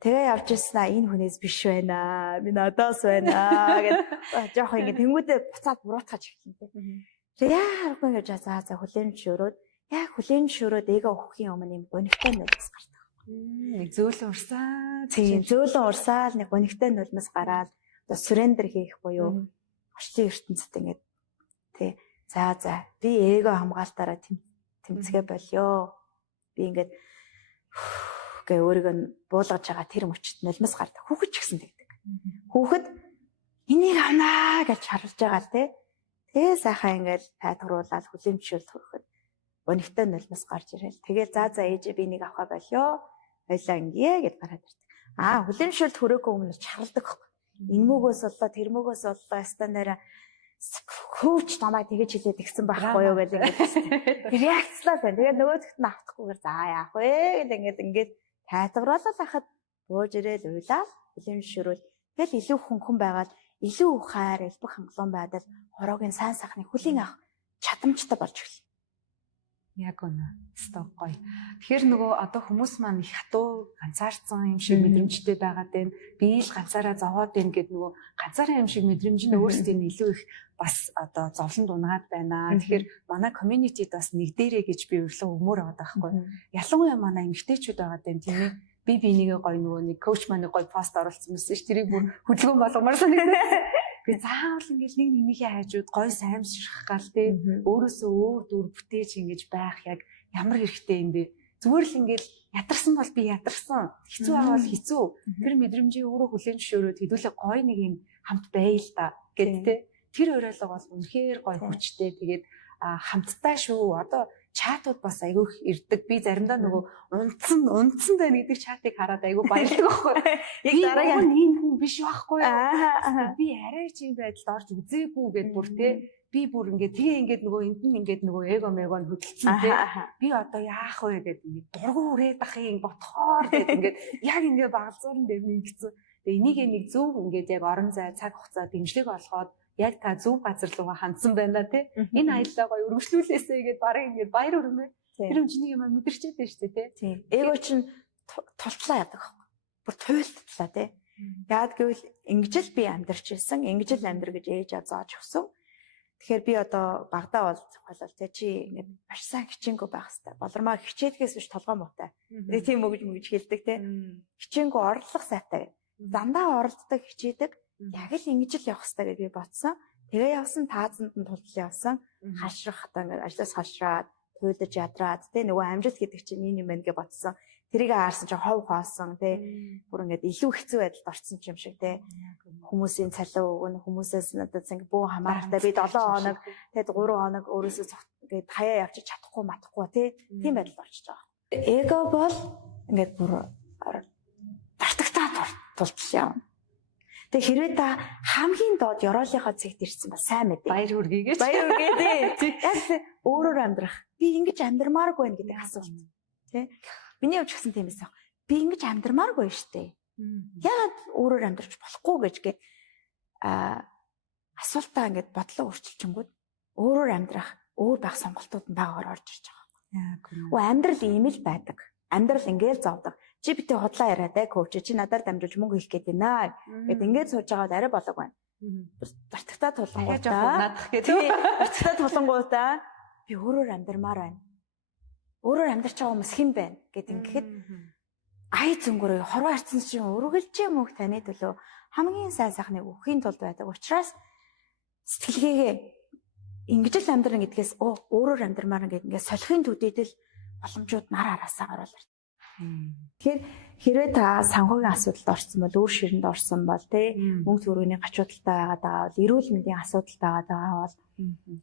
Тэгээ явж ирсэн энэ хүнээс биш байна. Би надаас байна гэд жоох ингэ тэнгүүдээ буцаад буруутгаж эхэллээ. Тэгээ яарахгүй ингэж за хүлээн зөвшөөрөөд яг хүлээн зөвшөөрөөд эгээ өгөхийн өмнө юм гонигтай нулимс гардаг. Нэг зөөлөн урсаад тийм зөөлөн урсаал нэг гонигтай нулимс гараад одоо сүрендер хийх буюу орчин ертөнцид ингэж тий за би эгээ хамгаалтаараа тэмцгээ болёо. Би ингэж гэ өөрийгөө буулгаж байгаа тэр мөчт нулимс гардаг. Хүүхэд ч гэсэн тэгдэг. Хүүхэд энийг авнаа гэж шарлаж байгаа л тий. Тэгээ сайхан ингээд тайлбарлуулаад хүлэмжшүүлт хөрөхөд өнөгтэй нулимс гарч ирэл. Тэгээ за ээжээ би нэг авах болёо. Хоёлаа ингээ гэд гараад ирдэг. Хүлэмжшүүлт хөрөөгөө өмнө шарладаг хөөх. Энэ мөгөөс боллоо тэр мөгөөс боллоо стандараа хөөч намайг тэгэж хэлээд игсэн байхгүй юу гэдэг ингээд реакцлаа байна. Тэгээ нөгөөдөгт нь автахгүйгээр за яах вэ гэдэг ингээд тайлбарлаад байхад бууж ирээд уйлаа хүлэмжшүүрүүл. Тэгэл илүү хөнгөн байгаад илүү ухаар элбэг хангалуун байдал хороогийн сайн сайхныг хүлийн авах чадамжтай болж эхэллээ. Яг үнэ. Сток гоё. Тэгэхээр нөгөө одоо хүмүүс маань их хатуу ганцаарцсан юм шиг мэдрэмжтэй байгаад байна. Би л ганцаараа зовоод байна гэд нөгөө ганцаараа юм шиг мэдрэмж нь өөрсдөө илүү их бас одоо зовлонд унаад байна. Тэгэхээр манай community-д бас нэг дээрээ гэж би өрлөө өмөр аваад байхгүй. Ялангуяа манай эмэгтэйчүүд байгаад байна тийм ээ. Би бинийгээ гоё нөгөө нэг коуч маань гоё пост оруулсан юмсэн ш. Тэрийг бүр хөдөлгөөн болгомоор санагдав. Би заавал ингээл нэг нэгнийхээ хажууд гоё саймсрах гал те өөрөөсөө өөр дүр бүтээж ингэж байх яг ямар хэрэгтэй юм бэ? Зүгээр л ингээл ядарсан бол би ядарсан. Хэцүү байгаа бол хэцүү. Тэр мэдрэмжийг өөрөө хүлээн зөвшөөрөөд хэдүүлээ гоё нэг юм хамт бай л да гэд те. Тэр уриалга бол үнэхээр гоё хүчтэй. Тэгээд хамтдаа шүү. Одоо чатууд бас айгүйх ирдэг. Би заримдаа нөгөө унтсан байна гэдэг чатыг хараад айгүй баярлаг байхгүй. Яг дараагийн ийм хүн биш байхгүй. Би арай чи байдалд орж үзээгүй гэд бүр те. Би бүр ингээд тэгээ ингээд нөгөө энд нь ингээд нөгөө эго мегон хөдөлсөн те. Би одоо яах вэ гэд ингээд дургу үрээд ахыг ботхоор гэд ингээд яг ингээд багалзуурн дээр нэгцэн. Тэгээ энийг нэг зөв ингээд яг орон зай цаг хугацаа дэмжлэг олгоод яг та зөв газар руу хандсан байна те. Энэ аяллаа гоё өргөжлүүлээсэй гэдээ барыг ингээд баяр хүрмээ. Тэр юмчнийг юм мэдэрчээд байна шүү дээ те. Эго чинь тулчлаа яадаг. Бүр туйлтлаа те. Яад гэвэл ингэж л би амьдарч ирсэн. Ингэж л амьдр гэж ээж зааж өгсөн. Тэгэхээр би одоо багадаа бол зохиолол те чи ингээд маш сайн хичээнгөө байх хэрэгтэй. Болормоо хичээдгээс биш толгой муутай. Тэгээ тийм өгж хэлдэг те. Хичээнгөө орлого сайтай. Дандаа оролддог хичээдэг. Яг л ингэж л явах хэрэгтэй гэж би бодсон. Тэгээ явсан таазанд нь тултал явсан. Хашрах одоо ингээд ажлаас хашраад, туйлдаж ядраад те нөгөө амжилт гэдэг чинь энэ юм байна гэж бодсон. Тэрийг аарсан чинь хов хоосон те. Бүр ингээд илүү хэцүү байдалд орсон юм шиг те. Хүмүүсийн цалин өгнө, хүмүүсээс надад зинг бөө хамаарахтай би 7 хоног тэгээд 3 хоног өөрөөсөө ингээд хаяа явчих чадахгүй матахгүй те. Тийм байдалд орчиж байгаа. Эго бол ингээд бүр тартагтаа тултал явна. Тэгээ хэрвээ та хамгийн доод ёроолынхаа цэгт ирсэн бол сайн мэдээ. Баяр хүргэе гэж. Баяр хүргээ тий. Яг өөрөөр амьдрах. Би ингэж амьдрмааргүй байх гэдэг асуулт. Тэ? Миний хувьд ч гэсэн тийм байсан. Би ингэж амьдрмааргүй штэ. Яагаад өөрөөр амьдрч болохгүй гэж асуултаа ингэж бодлоо өөрчилчингүүд өөрөөр амьдрах, өөр байх сонголтууд нь багаар орж ирж байгаа. Яг үнэ. Амьдрал ийм л байдаг. Амьдрал ингээл зовдог. Чи битээ худлаа яриад коуч чи надаар дамжуулж мөнгө хийх гээд байна гэд ингээд сууж байгаад арай болог байна. Бартагтаа тулангуудаа бартагтаа тулангуудаа би өөрөөр амьдрмаар байна. Өөрөөр амьдрч байгаа хүмүүс хэн байна гэд ингээд ай зөнгөрөө хорвоо харцсан чинь өргөлж юм уу таны төлөө хамгийн сайн сайхныг өгөхийн тулд байдаг. Учираас сэтгэлгээгээ ингэж л амьдран гэдгээс өөрөөр амьдрмаар гэдэг ингээд солихын төдийдэл боломжууд нар араасаа гаруулдаг. Тэгэхээр хэрвээ та санхүүгийн асуудалд орсон бол өөр ширэнд орсон бол тий мөнгө төгрөгийн гачуудалтай байгаад байгаа бол эрүүл мэндийн асуудал байгаад байгаа бол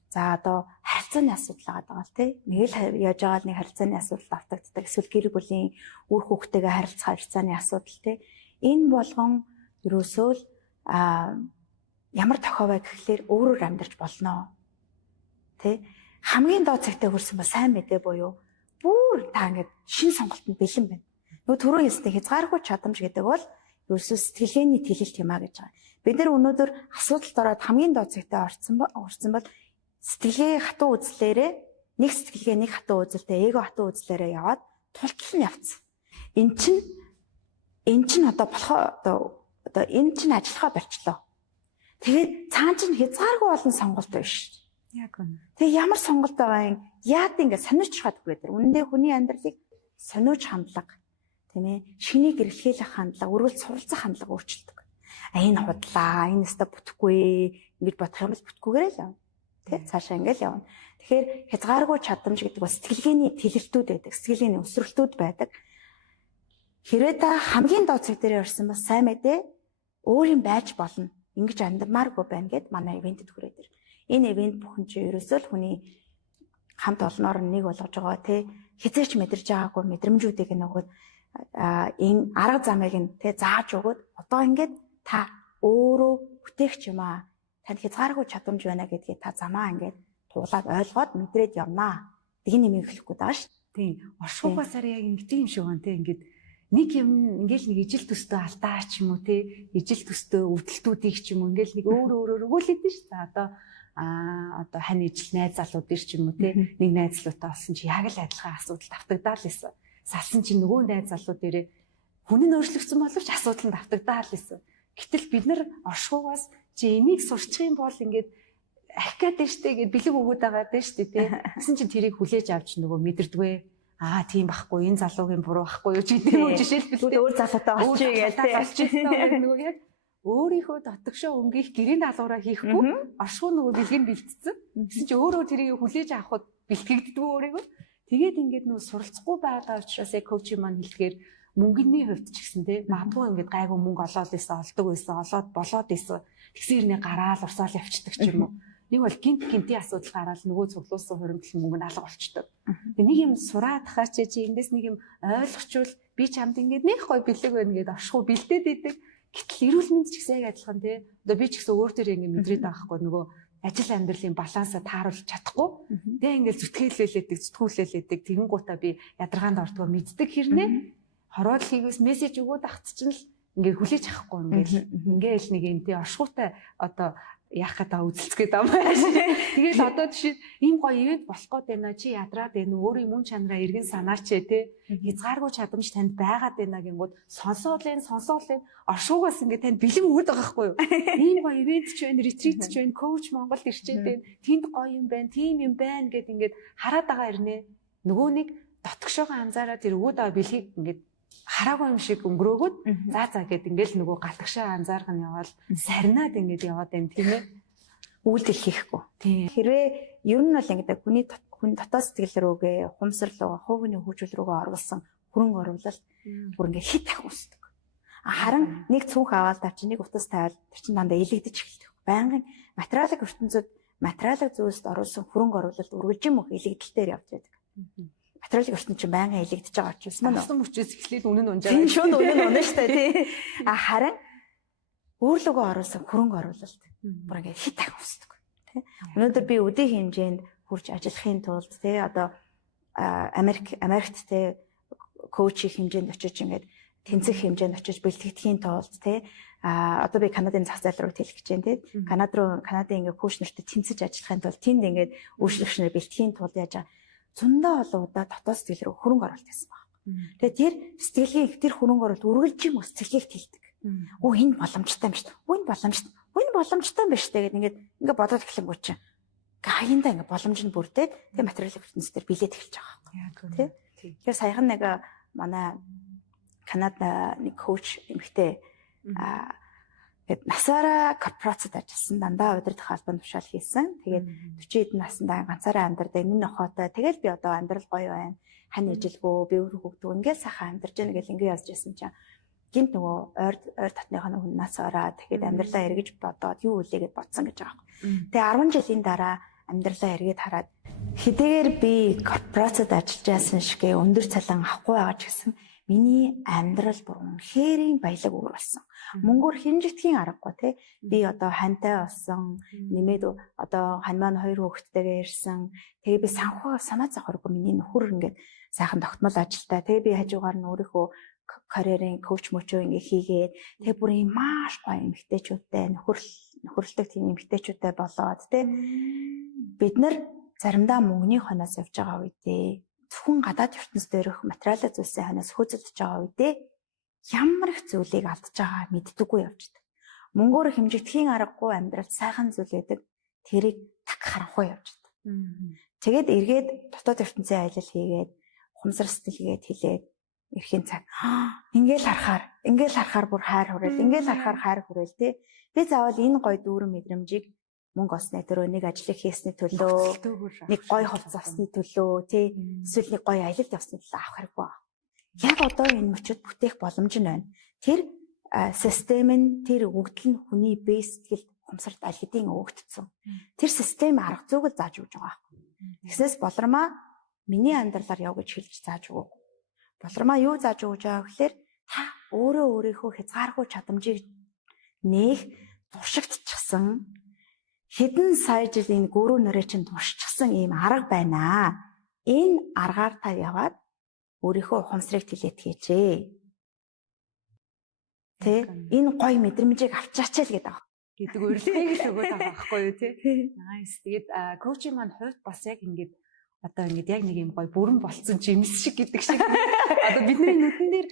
за одоо харилцааны асуудал байгаад байгаа тий нэг л яаж байгаа нэг харилцааны асуудал автагддаг эсвэл гэр бүлийн үр хүүхдтэйгээ харилцах харилцааны асуудал тий энэ болгон ерөөсөө л ямар тохиовой гэхлээр өөрөөр амьдарч болно тий хамгийн доод цагтаа хүрсэн бол сайн мэдээ буюу бүр та ингээд шин сонголтод бэлэн байна. Нөгөө түрүү хэлсэн хязгааргүй чадамж гэдэг бол ерөөсөө сэтгэлгээний тэлэлт юм а гэж байгаа. Бид нар өнөөдөр асуудалд ороод хамгийн доод цагтаа орсон бол сэтгэлгээ хатуу үзлээрээ нэг сэтгэлгээ нэг хатуу үзэлтэй эго хатуу үзлээрээ яваад тултлан явцсан. Эн чинь одоо болохоо одоо энэ чинь ажиллахаа болчлоо. Тэгээд цаан чинь хязгааргүй олон сонголт байна шүү. Яг үнэ. Тэгээ ямар сонголт байгаа юм? Яад ингэ сониуч хаад хүрээд. Үнэндээ хүний амьдралыг сониуч хандлага, тийм ээ, шинийг эрэлхийлэх хандлага, өргөл суралцах хандлага өөрчилдөг. Энэ худлаа, энэ өстө бүтэхгүй ингэж бодох юм бол бүтгүүгээрээ л явна. Тэ? Цаашаа ингээл явна. Тэгэхээр хязгааргүй чадамж гэдэг бол сэтгэлгээний тэлэлтүүд байдаг, сэтгэлгээний өсрөлтүүд байдаг. Хэрвээ та хамгийн доод цэг дээр орсон бас сайн мэдээ өөр юм байж болно. Ингэж андмааргүй байна гэд манай ивентэд хүрээд ир. Энэ ивент бүхэн чинь ерөөсөө л хүний хамт олноор нэг болгож байгаа тий хизээч мэдэрж байгаагүй мэдрэмжүүдийг нөгөөд энэ арга замыг нь тий зааж өгөөд одоо ингээд та өөрөө бүтээгч юм аа танд хязгааргүй чадамж байна гэдгийг та замаа ингээд туулаад ойлгоод мэдрээд явнаа. Тэг юм хэлэхгүй даа ш. Тийм. Оршуугасаар яг ингэдэг юм шиг байна тий ингээд нэг юм ингээл нэг ижил төстөө алдаа ч юм уу тий ижил төстөө өвдөлтүүдийг ч юм уу ингээл нэг өөр өгүүлээд ш. За одоо хань ижил найз залууд ир ч юм уу тий нэг найз залуутай олсон чи яг л адилхан асуудал давтагдаад л исэн. Салсан чи нөгөө найз залуу дээрээ хүн нь өөрчлөгдсөн боловч асуудал нь давтагдаад л исэн. Гэтэл бид нар оршуугаас чи энийг сурчих юм бол ингээд ахих гэдэг штэ гэд бэлэг өгөөд байгаа дээ штэ тий. Гэсэн чи тэрийг хүлээж авч нөгөө мэдэрдвэ. Тийм байхгүй энэ залуугийн буруу байхгүй юу чи тийм жишээлбэл өөр залуутай олчих гэдэг нөгөө яг өөрийнхөө дотгошоо өнгөх гэрийн даалгавраа хийхгүй оршуу нөгөө бэлгийг бэлтцсэн. Гэсэн чи өөрөө тэрийг хүлээж авахд бэлтгэгддгүү өөрийгөө. Тэгээд ингээд нөгөө суралцахгүй байгаа учраас яг коучи маань хэлдгээр мөнгөний хувьд ч гэсэн те магадгүй ингээд гайгүй мөнгө олоод исэн олдог байсан олоод болоод исэн. Тэгсэн хэрнээ гараал урсаал явцдаг ч юм уу. Нэг бол гинтийн асуудал гараад нөгөө цуглуулсан хуримтлал мөнгө нь алга болчдөг. Тэгээ нэг юм сураад хаа чи эндээс нэг юм ойлгочвол би чамд ингээд нэг гой бэлэг байна гэдээ оршихуу бэлдээд идэг. Гэтэл эрүүл мэнд ч гэсэн яг адилхан тий. Одоо би ч гэсэн өөр төрөө ингээд мэдрээд байгаа хгүй нөгөө ажил амьдралын балансаа тааруулж чадахгүй. Тэгээ ингээд зүтгээлэлээдэг, зүтгүүлэлээдэг тэгэн гутаа би ядаргаанд ордгоо мэддэг хэрнээ хороод хийгээс мессеж өгөөд ахт чинь л ингээд хүлээж авахгүй ингээл нэг юм тий оршихуутай одоо яах гэдэг үзэлцгээд байгаа юм шиг. Тэгээд одоо жишээ ийм гоё ивент болох гээд байна чи ядраад байна өөрийн мөн чанараа эргэн санаач те хязгааргүй чадамж танд байгаад байна гингүүд сонсоол оршуугаас ингээд танд бэлэн өгöd байгаа байхгүй юу. Ийм гоё ивент ч байна, ретрит ч байна, коуч Монголд ирчээд байна. Тэнд гоё юм байна, тийм юм байна гэд ингээд хараад байгаа ирнэ. Нөгөө нэг дотгошоогоо анзаараад тэр өгöd байгаа бэлгийг ингээд хараагүй юм шиг өнгөрөөгөөд за гэд ингээл нөгөө галтгшаа анзаарах нь яваал сарнаад ингээд яваад байна тийм ээ үйлдэл хийхгүй. Тийм. Хэрвээ ер нь бол ингээд хүн дотоод сэтгэл рүүгээ ухамсарлуугаа хувийн хөгжил рүүгээ оруулсан хөрөнгө оруулалт бүр ингээд хит ах үүсдэг. Харин нэг цүнх аваад та чинь нэг утас тавиал тэр чинь дандаа илэгдэж эхэлдэг. Байнгын материалын ертөнцид материалын зүйлсд оруулсан хөрөнгө оруулалт үргэлжим мөх илэгдэлтээр явж байдаг. Материалын ертөнд чинь байнгын илэгдэж байгаа учраас мөн устсан хүчээс эхлээд үнэн унжаа. Тийм шууд үнэн унаа штэ тий. Харин өөрлөгөө оруулсан хөрөнгө оруулалт бүр ингээд хит ах үүсдэг тий. Өнөөдөр би өдийн хэмжээнд хурж ажиллахын тулд тий одоо Америкт тий коучи хэмжээнд очиж ингээд тэнцэх хэмжээнд очиж бэлтгэхийн тулд тий одоо би Канадын зах зээл рүү тэлэх гэж байна тий. Канадын ингээд коуч нартай тэнцэж ажиллахын тулд тэнд ингээд үйлчлэгчнэр бэлтгэхийн тулд яаж зөндөө олон удаа дотоод сэтгэл рүү хөрөнгө оруулалт хийсэн баг. Тэгээ тэр сэтгэлийг тэр хөрөнгө оруулалт үргэлжим сэтгэлийг тэлдэг. Оо энэ боломжтой юм шүү дээ. Энэ боломжтой юм байна шүү дээ гэдэг ингээд бодоод эхлэнгүүт чинь хаяндаа ингээд боломж нь бүрдээд тэгээ материалын ертөнцийн дээр билет эхэлж байгаа юм. Тий. Тэгэхээр саяхан нэг манай Канада нэг коуч эмэгтэй тэгээд насаараа корпорацид ажилласан дандаа удирдах албанд тушаал хийсэн. Тэгээд 40 эдэн наснда ганцаараа амьдардаг энэ нохоотой. Тэгээд би одоо амьдрал гоё байна. Хань ижилгөө, би өөр хөгдөв. Ингээд сайхан амьдарч яана гэж ингээд явж байсан чинь гинт нөгөө ойр татныхаа нөгөө нас ороод тэгээд амьдралаа эргэж бодоод юу үлээгээд бодсон гэж байгаа юм. Тэгээд 10 жилийн дараа амьдралаа эргээд хараад хэдийгээр би корпорацид ажиллаж байсан шигээ өндөр цалин авахгүй байгаа ч гэсэн миний амьдрал бүр үнэхээр баялаг өөр болсон. Мөнгөөр хинжигдхийн аргагүй тий. Би одоо хантай болсон, нэмээд одоо хань маань 2 хүүхэдтэйгээ ирсэн. Тэгээ би санхугаа санаа зовхоргүй миний нөхөр ингээд сайхан тогтмол ажилтай. Тэгээ би хажуугаар нь өөрийнхөө карьерийн коуч мөчөө ингээ хийгээд тэгээ бүр юм маш гоё эмэгтэйчүүдтэй нөхөрлөлтөг тийм эмэгтэйчүүдтэй болоод тий. Бид нар заримдаа мөнгөний хоноос явж байгаа үедээ зөвхөн гадаад ертөнцид дээрх материалын зүйлсийн ханаас хөөцөлдөж байгаа үедээ ямар их зүйлийг алдаж байгаа мэддэггүй явждаг. Мөнгөөр хэмжигдэхийн аргагүй амьдралд сайхан зүйл байдаг. Тэрийг так харанхуй явждаг. Тэгээд эргээд дотоод ертөнцийн аялал хийгээд ухамсар сэтгэлгээд хэлээд эрхийн цаг ингээл харахаар бүр хайр хүрээл ингээл харахаар хайр хүрээл тий. Би заавал энэ гоё дүүрэн мэдрэмжийг мөнгө олсны төлөө нэг ажлыг хийсний төлөө нэг гоё хувцас авсны төлөө тий эсвэл нэг гоё аялалд явсны төлөө авах хэрэггүй. Яг одоо энэ мөчөд бүтээх боломж нь байна. Тэр систем нь тэр өгдөл нь хүний бие сэтгэлд ухамсарт аль хэдийн өгөгдсөн. Тэр систем арга зүг л зааж өгч байгаа байхгүй. Тэгснээс болормаа миний амьдралаар яв гэж хэлж зааж өгөө. Болормаа юу зааж өгж байгаа гэхээр та өөрийнхөө хязгааргүй чадамжийг нээх туршигдчихсан хэдэн сая жил энэ гүрүү нөрөө чинь туршчихсан ийм арга байна. Энэ аргаар та яваад өөрийнхөө ухамсарыг тэлээд хийжээ. Тэ энэ гоё мэдрэмжийг авчаач л гэдэг гэдэг урилгыг л өгöd байгаа байхгүй юу тий. Nice. Тэгээд коучинг маань хувьд бас яг ингээд одоо ингээд яг нэг юм гоё бүрэн болцсон жимс шиг гэдэг шиг одоо бидний нүдэн дээр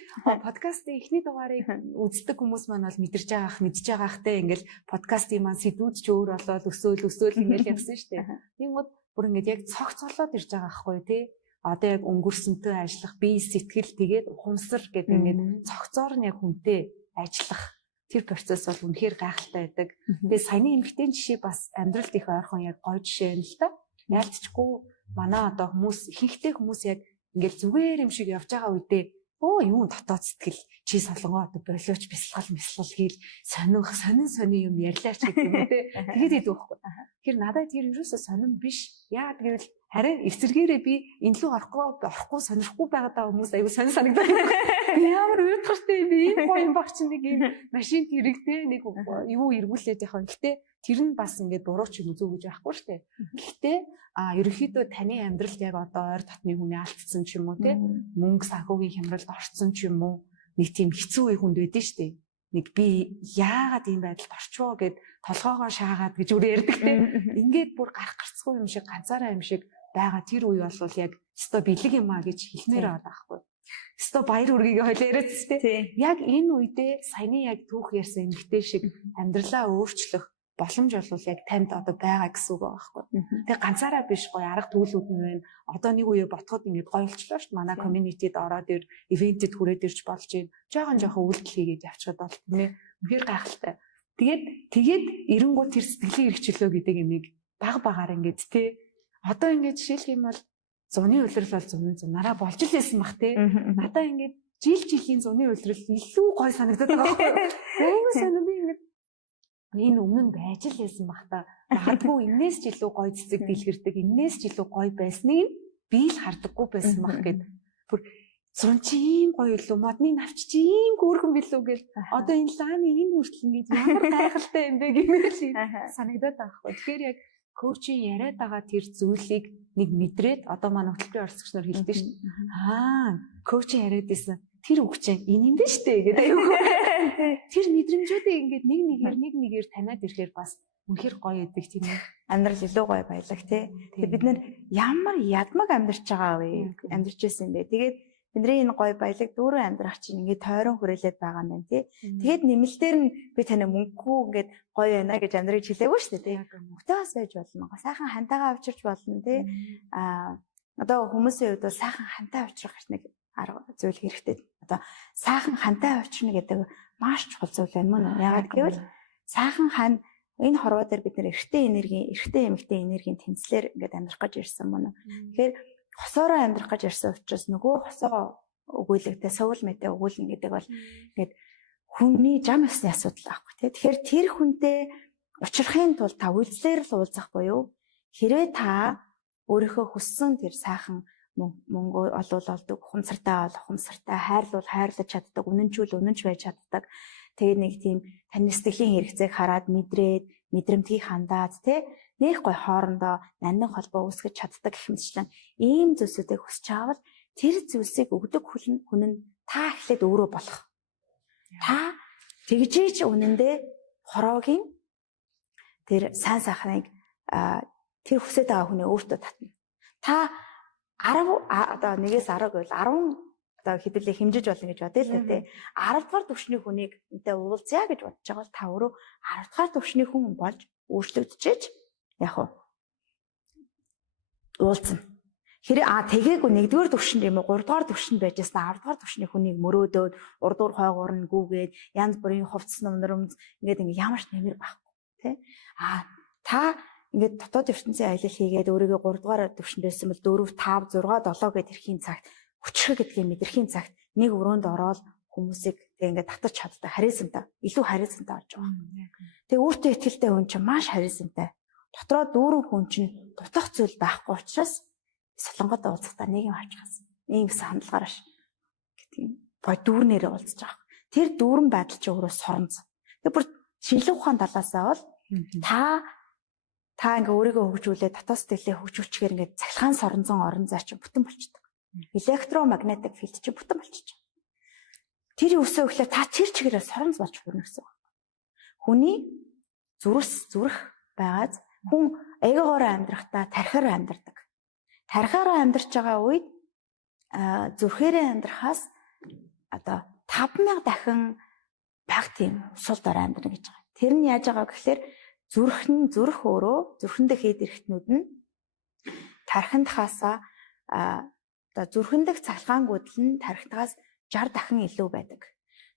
подкастын эхний дугаарыг үздэг хүмүүс маань бол мэдэрч байгаа хтэй ингээд подкастын маань сэдвүүд ч өөр болоод өсөөл ингээд явсан шүү дээ. Тэгмэд бүр ингээд яг цогцолоод ирж байгаа байхгүй тий. Одоо яг өнгөрсөнтэй ажиллах бие сэтгэл тэгээд ухамсар гэдэг ингээд цогцоор нь яг хүнтэй ажиллах тэр процесс бол үнэхээр гайхалтай байдаг. Тэгээд саяны эмэгтэй жишээ бас амьдралд их ойрхон яг гоё жишээ нь л та. Ялцчгүй манай одоо хүмүүс ихэнхдээ хүмүүс яг ингээл зүгээр юм шиг явж байгаа үедээ юу дотоод сэтгэл чи солонгоо одоо болооч бясалгал хийл сонин юм ярьлаач гэдэг юм те. Тэгээд идэв байхгүй. Тэгэхээр надад тэр ерөөсөө сонин биш. Яа гэвэл харин эсэргээрээ би энэ лүү орохгүй сонирхгүй байгаа хүмүүс аюу сонин санагдаад ямар уйтгартай юм бэ? Энэ гоё юм баг чинь нэг юм машин хэрэгтэй нэг юу эргүүлээд яхаа. Гэтэ тэр нь бас ингээд буруу ч юм уу зөв гэж байхгүй шүү дээ. Гэхдээ ерөнхийдөө таны амьдралд яг одоо ойр татны хүний алдсан ч юм уу те мөнгө санхүүгийн хямралд орцсон ч юм уу нэг тийм хэцүү үе хүнд байдэн шүү дээ. Нэг би яагаад ийм байдалд орчвоо гэд толгоогоо шаагаад гэж өөр ярьдаг те. Ингээд бүр гарах гарцгүй юм шиг ганцаараа юм шиг байгаа тэр үе бол яг өстой бэлэг юм а гэж хэлмээр байгаа байхгүй. Өстой баяр үргийг хойлоо яриац те. Яг энэ үедээ саяны яг түүх ярьсан эмэгтэй шиг амьдралаа өөрчлөх боломж бол яг танд одоо байгаа гэсэн үг байхгүй. Тэгээ ганцаараа биш гоё арга төлөвлүүд нь байна. Одоо нэг үе ботход ингээд гоё болчлоо шүү дээ. Манай community-д ороод ир ивентэд хүрээд ирж болж байна. Жохон үйлдэл хийгээд явчихад бол тийм ээ. Үнэхээр гайхалтай. Тэгээд эренгуут тэр сэтгэлийн эрхчлөө гэдэг юмыг багаар ингээд те. Одоо ингээд жишээлх юм бол зуны улирал бол зунаараа болж л байсан бах те. Надаа ингээд жилийн зуны улирал илүү гоё санагдаад байгаа байхгүй. Айгуу сонир би ингээд энэ өмнө нь байж л байсан бах та. Магадгүй энэс ч илүү гоё цэцэг дэлгэрдэг, энэс ч илүү гоё байсныг би л хардаггүй байсан бах гэд. Бүр зун чи ийм гоё илүү, модны навч чи ийм хөөрхөн билүү гэл. Одоо энэ лааны энэ хүртэл ингэж ямар гайхалтай юм бэ гэмээр л санагдаад байгаа хгүй. Тэгэхээр яг коучинг яриад байгаа тэр зүйлийг нэг мэдрээд одоо манай хөтөлбөрийн орцогч нар хэлдэг шүү дээ. Коучинг яриад байсан. Тэр үгчэн энэ юм биш үү гэдэг аюу. Тэр мэдрэмжүүдийг ингээд нэг нэгээр таниад ирэхээр бас үнэхэр гоё өгдөг тийм ээ. Амьдрал илүү гоё баялаг тий. Тэгээд бид нэр ямар ядмаг амьдарч байгаа вэ? Амьдарч байсан бэ. Тэгээд бидний энэ гоё баялаг дүүрэн амьдрах чинь ингээд тойрон хүрээлээд байгаа юм байна тий. Тэгээд нэмэлтээр нь би танай мөнгөгүй ингээд гоё байна гэж амьдрыг хэлээгүй шүү дээ тий. Мөнгөтэй бас байж болно. Сайхан хантайгаа авчирч болно тий. Одоо хүмүүсийн хувьд бол сайхан хантай авчрах нэг арга зүйл хэрэгтэй. Одоо сайхан хантай авчирна гэдэг маш чухал зүйл байна мөн үү? Яагаад гэвэл сайхан хань энэ хорвоо дээр бид нэр эртний эмэгтэй энергийн тэнцлэр ингээд амьдрах гэж ирсэн мөн үү? Тэгэхээр хосоороо амьдрах гэж ирсэн учраас нөгөө хосоо өгүүлэгтэй сувл мэтэ өгүүлнэ гэдэг бол ингээд хүний жам ёсны асуудал байхгүй тий. Тэгэхээр тэр хүнтэй уулзрахын тулд та үйлслэр л уулзах буюу хэрвээ та өөрийнхөө хүссэн тэр сайхан мөнгө олдог, ухамсартай хайрлуул хайрлаж чаддаг, үнэнч байж чаддаг. Тэгээд нэг тийм таны сэтгэлийн хэрэгцээг хараад мэдрэмтгийг хандаад тий нэг гой хоорондоо нандин холбоо үүсгэж чаддаг гэх мэтчлэн ийм зүйлсүүдийг хүсч авал тэр зүйлсийг өгдөг хүн нь та эхлээд өөрөө болох. Та тэгжээч үнэндээ хороогийн тэр сайн сайхныг тэр хүсэж байгаа хүний өөртөө татна. Та одоо 1-10 гэвэл 10 одоо хэдүүлээ хэмжиж болно гэж бодъё л да тий. 10 дугаар түвшний хүнийг энтэй уулзъя гэж бодож байгаа бол та өөрөө 10 дугаар түвшний хүн болж өөрчлөгдөж яг уу уулзна. Хэрэг тэгээгүй 1-р түвшинд юм уу 3-р түвшинд байж яснаа 10-р түвшний хүнийг мөрөөдөөд урдуур хойгоор нь гүгээд янз бүрийн хувцас номнормж ингээд ямар ч нэмэр байхгүй тий. Та ингээд дотоод ертөнцийн аялал хийгээд өөрийгөө 3-р түвшинд байсан бол 4, 5, 6, 7 гэд ирэхийн цагт хүчрэг гэдгийг мэдрэхийн цагт нэг өрөөнд ороод хүмүүсийг ингээд татаж чаддаг харизмтай илүү харизмтай болж байгаа. Тэгээ өөртөө ихтэй хүн чинь маш харизмтай. Дотроо дүүрэн хүн чинь дутах зүйл байхгүй учраас солонгод уулзахдаа нэг юм авчихсан. Ийм гэсэн хандлагаар ш гэдэг юм. Бой дүүрнээрээ уулзаж байгаа. Тэр дүүрэн байдал чинь өөрөө соронц. Тэгээ бүр шинжлэх ухаан талаасаа бол та ингээ өөрийгөө хөгжүүлээд дотоод сэтгэлээ хөгжүүлчихээр ингээ цахилгаан соронзон орон зай чинь бүтэн болчихдог. Электромагнетик филд чинь бүтэн болчихж байгаа. Тэр өсөө өглөө та тэр чигээрээ соронз болж хүрнэ гэсэн үг. Хүний зүрх байгааз хүн эгоогоор амьдрахдаа тархиар амьдрдаг. Тархиараа амьдарч байгаа үед зүрхээрээ амьдрахаас одоо 5000 дахин баг тийм сул дор амьдрна гэж байгаа. Тэр нь яаж байгаа гэхээр зүрх өөрөө зүрхэндээ хэд эрэхтнүүд нь тархинд хаасаа одоо зүрхэндх цахилгаангууд нь тархитаас 60 дахин илүү байдаг.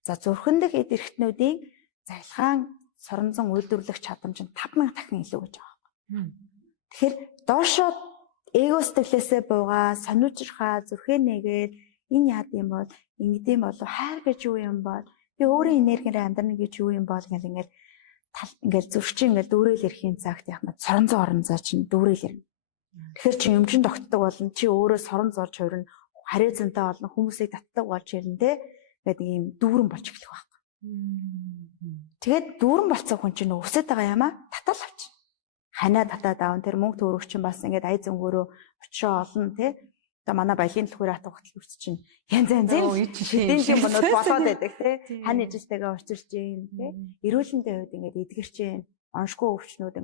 За зүрхэндх эд эрэхтнүүдийн цахилгаан соронзон үйлдвэрлэх чадамж нь 5000 дахин илүү гэж байгаа. Тэгэхээр доошоо эго сэтгэлээсээ буугаа, сониучрахаа, зүрхээ нэгээд энэ яад юм бол, ингэдэм болов хайр гэж юу юм бол, би өөрийн энергиээр амьдрна гэж юу юм бол гэл ингээл зүрх чинь ингээл дүүрэл ирэхийн цагт яг нь соронзон орон зай чинь дүүрэл ирнэ. Тэгэхээр чи юмчин тогтдог болно, чи өөрөө сорон зорж хувирна, харизмтай болно, хүмүүсийг татдаг болж ирнэ те. Ингээд ийм дүүрэн болж эхлэх байхгүй. Тэгээд дүүрэн болцсон хүн чинь өсөд байгаа юм татал авчих. Ханаа татаад аав тэр мөнгө төрөх чинь бас ингээд ай зөнгөөрөө очоо олон те. Одоо манай баялагын төлхөр хатан хөтөл үрс чинь янз янзын шидэн юм болоод болоод байдаг те. Хань ижилтэйгээ учирч जैन те. Эрүүлэндээ хувьд ингээд эдгэрч जैन. Оншгүй өвчнүүд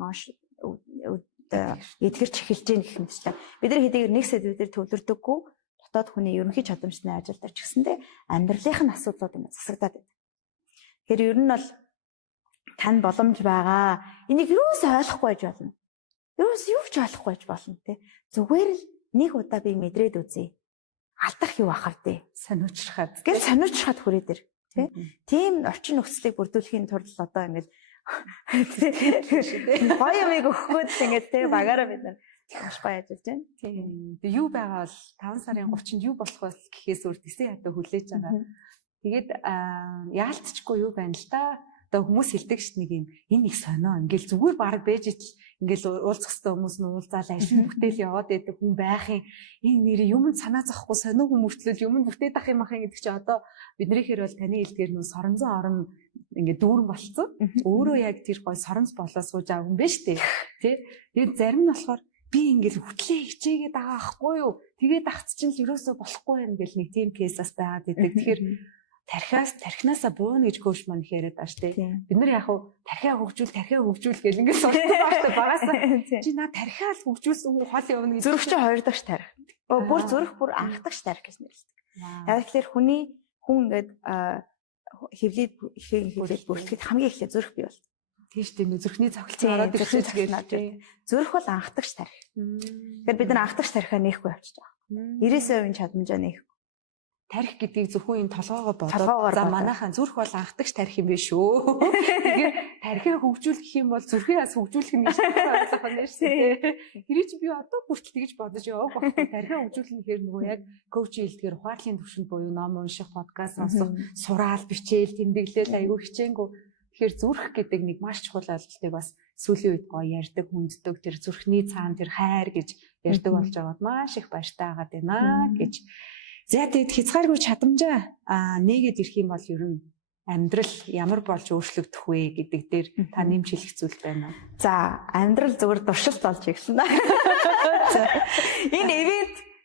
эдгэрч эхэлж जैन гэх юмчлаа. Бид нар хэдийгээр нэг сэдвээр төвлөрдөггүй дотоод хүний ерөнхий чадамжны ажилдаа ч гэсэндээ амьдралынх нь асуудлууд ингээд засагдаад байдаг. Тэгэхээр ер нь бол тань боломж байгаа. Энийг юус ойлгохгүй байж болно. Юус юу ч ойлгохгүй байж болно те. Зүгээр л нэг удаа би мэдрээд үзье. Алдах юу ахав те. Сониучрахад. Гэл сониучрахад хүрээ дээр те. Тийм орчин нөхцөлийг бүрдүүлэхийн тулд одоо ингээд гоё юмыг өгөхөд ингээд те багаараа бид нар маш гоё ажиллаж байна. Тийм. Тэгээ юу байгаа бол 5 сарын 30-нд юу болох вэ гэхээс өөр тэсээ ядаа хүлээж байгаа. Тэгээд яалтчгүй юу байна л да. Одоо хүмүүс хэлдэг ш нэг юм энэ их сонио ингээл зүгээр баг байж ичл ингээл уулзах хэвээр хүмүүс нь уулзаал ажил бүтээл яваад байдаг хүн байхын энэ нэр юмд санаа зовхгүй сонио хүмүүртлэл юмд бүтээд ах юм ахын гэдэг чи одоо биднийхээр бол таны хэлдгээр нүү соронзон орон ингээд дүүрэн болцсон. Өөрөө яг тэр гой соронз болоо сууж авах юм байна штэ. Тэ? Тэгээд зарим нь болохоор би ингээл хөтлөө хичээгээд байгаа ахгүй юу? Тэгээд ахц чинь л ерөөсөө болохгүй юм гэл нэг тийм кейсас байгаад идэг. Тэгэхээр тархинаасаа буuna гэж коуч маань яриад байгаа шүү дээ. Бид нар яг хуу тархиа хөгжүүл гэл ингээд сонсдог байгаа багасаа. Чи наа тархиа л хөгжүүлсэн хол явна гэж. Зүрх чинь хоёр дахь тарих. Бүр зүрх бүр анх дахь тарих гэж нэрлэдэг. Яг тэгэхээр хүн ингээд хөвлөд бүртгэхэд хамгийн эхлээд зүрх бий бол. Тийш тийм зүрхний цогцолцоо ороод ирсэн гэж. Зүрх бол анх дахь тарих. Тэгэхээр бид нар анх дахь тарихаа нээхгүй явчихж байгаа. 90% чадамжаа нээхгүй. Тарих гэдгийг зөвхөн энэ толгоогоо бодоод за манайхаа зүрх бол анхдагч тарих юм биш шүү. Тэгээд тарихыг хөгжүүлэх юм бол зүрхээ бас хөгжүүлэх нь гэж ойлгох нь шүү. Тэрий чи би одоо хүртэл тэгж бодож явах байхгүй. Тарихыг хөгжүүлэх нь хэр нөгөө яг коучийн хэлдгээр ухаарлын төвшөнд буюу ном унших, подкаст сонсох, сураал, бичээл, тэмдэглэл аягүй хичээнгүү. Тэгэхээр зүрх гэдэг нэг маш чухал ойлголтыг бас сүүлийн үед гоё ярьдаг, хүнддэг. Тэр зүрхний цаана тэр хайр гэж ярьдаг болж байгаад маш их баяртай байгаад байна гэж. За тэгэд хязгааргүй чадамжаа нээгээд ирэх юм бол ер нь амьдрал ямар болж өөрчлөгдөх вэ гэдэг дээр та нэмж хэлэх зүйл байна уу? За амьдрал зүгээр туршилт болж ирсэн. За энэ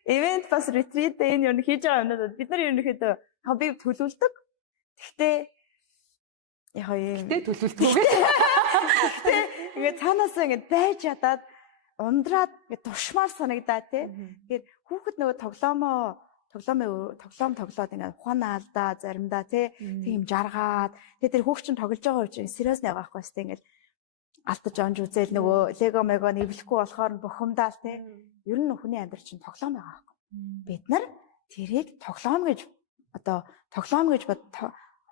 ивент бас ретрит энэ юу хийж байгаа юмнууд бид нар ерөнхийдөө би төлөвлөдөг. Гэхдээ яг төлөвлөдөг. Гэхдээ ингээд цаанаасаа ингээд байж ядаад ундраад тушмаар санагдаа тий. Тэгэхээр хүүхэд нөгөө тоглоом тоглоод ингээд ухаанаа алдаа заримдаа тийм жаргаад тэр хүүхчин тоглож байгаа үуч сериус байгаа байхгүй сте ингээд алтаж онж үзэл нөгөө лего мего нэвлэхгүй болохоор бухимдаал тий. Ер нь хүний амьдрал чинь тоглоом байгаа байхгүй. Бид нар тэрийг тоглоом гэж бод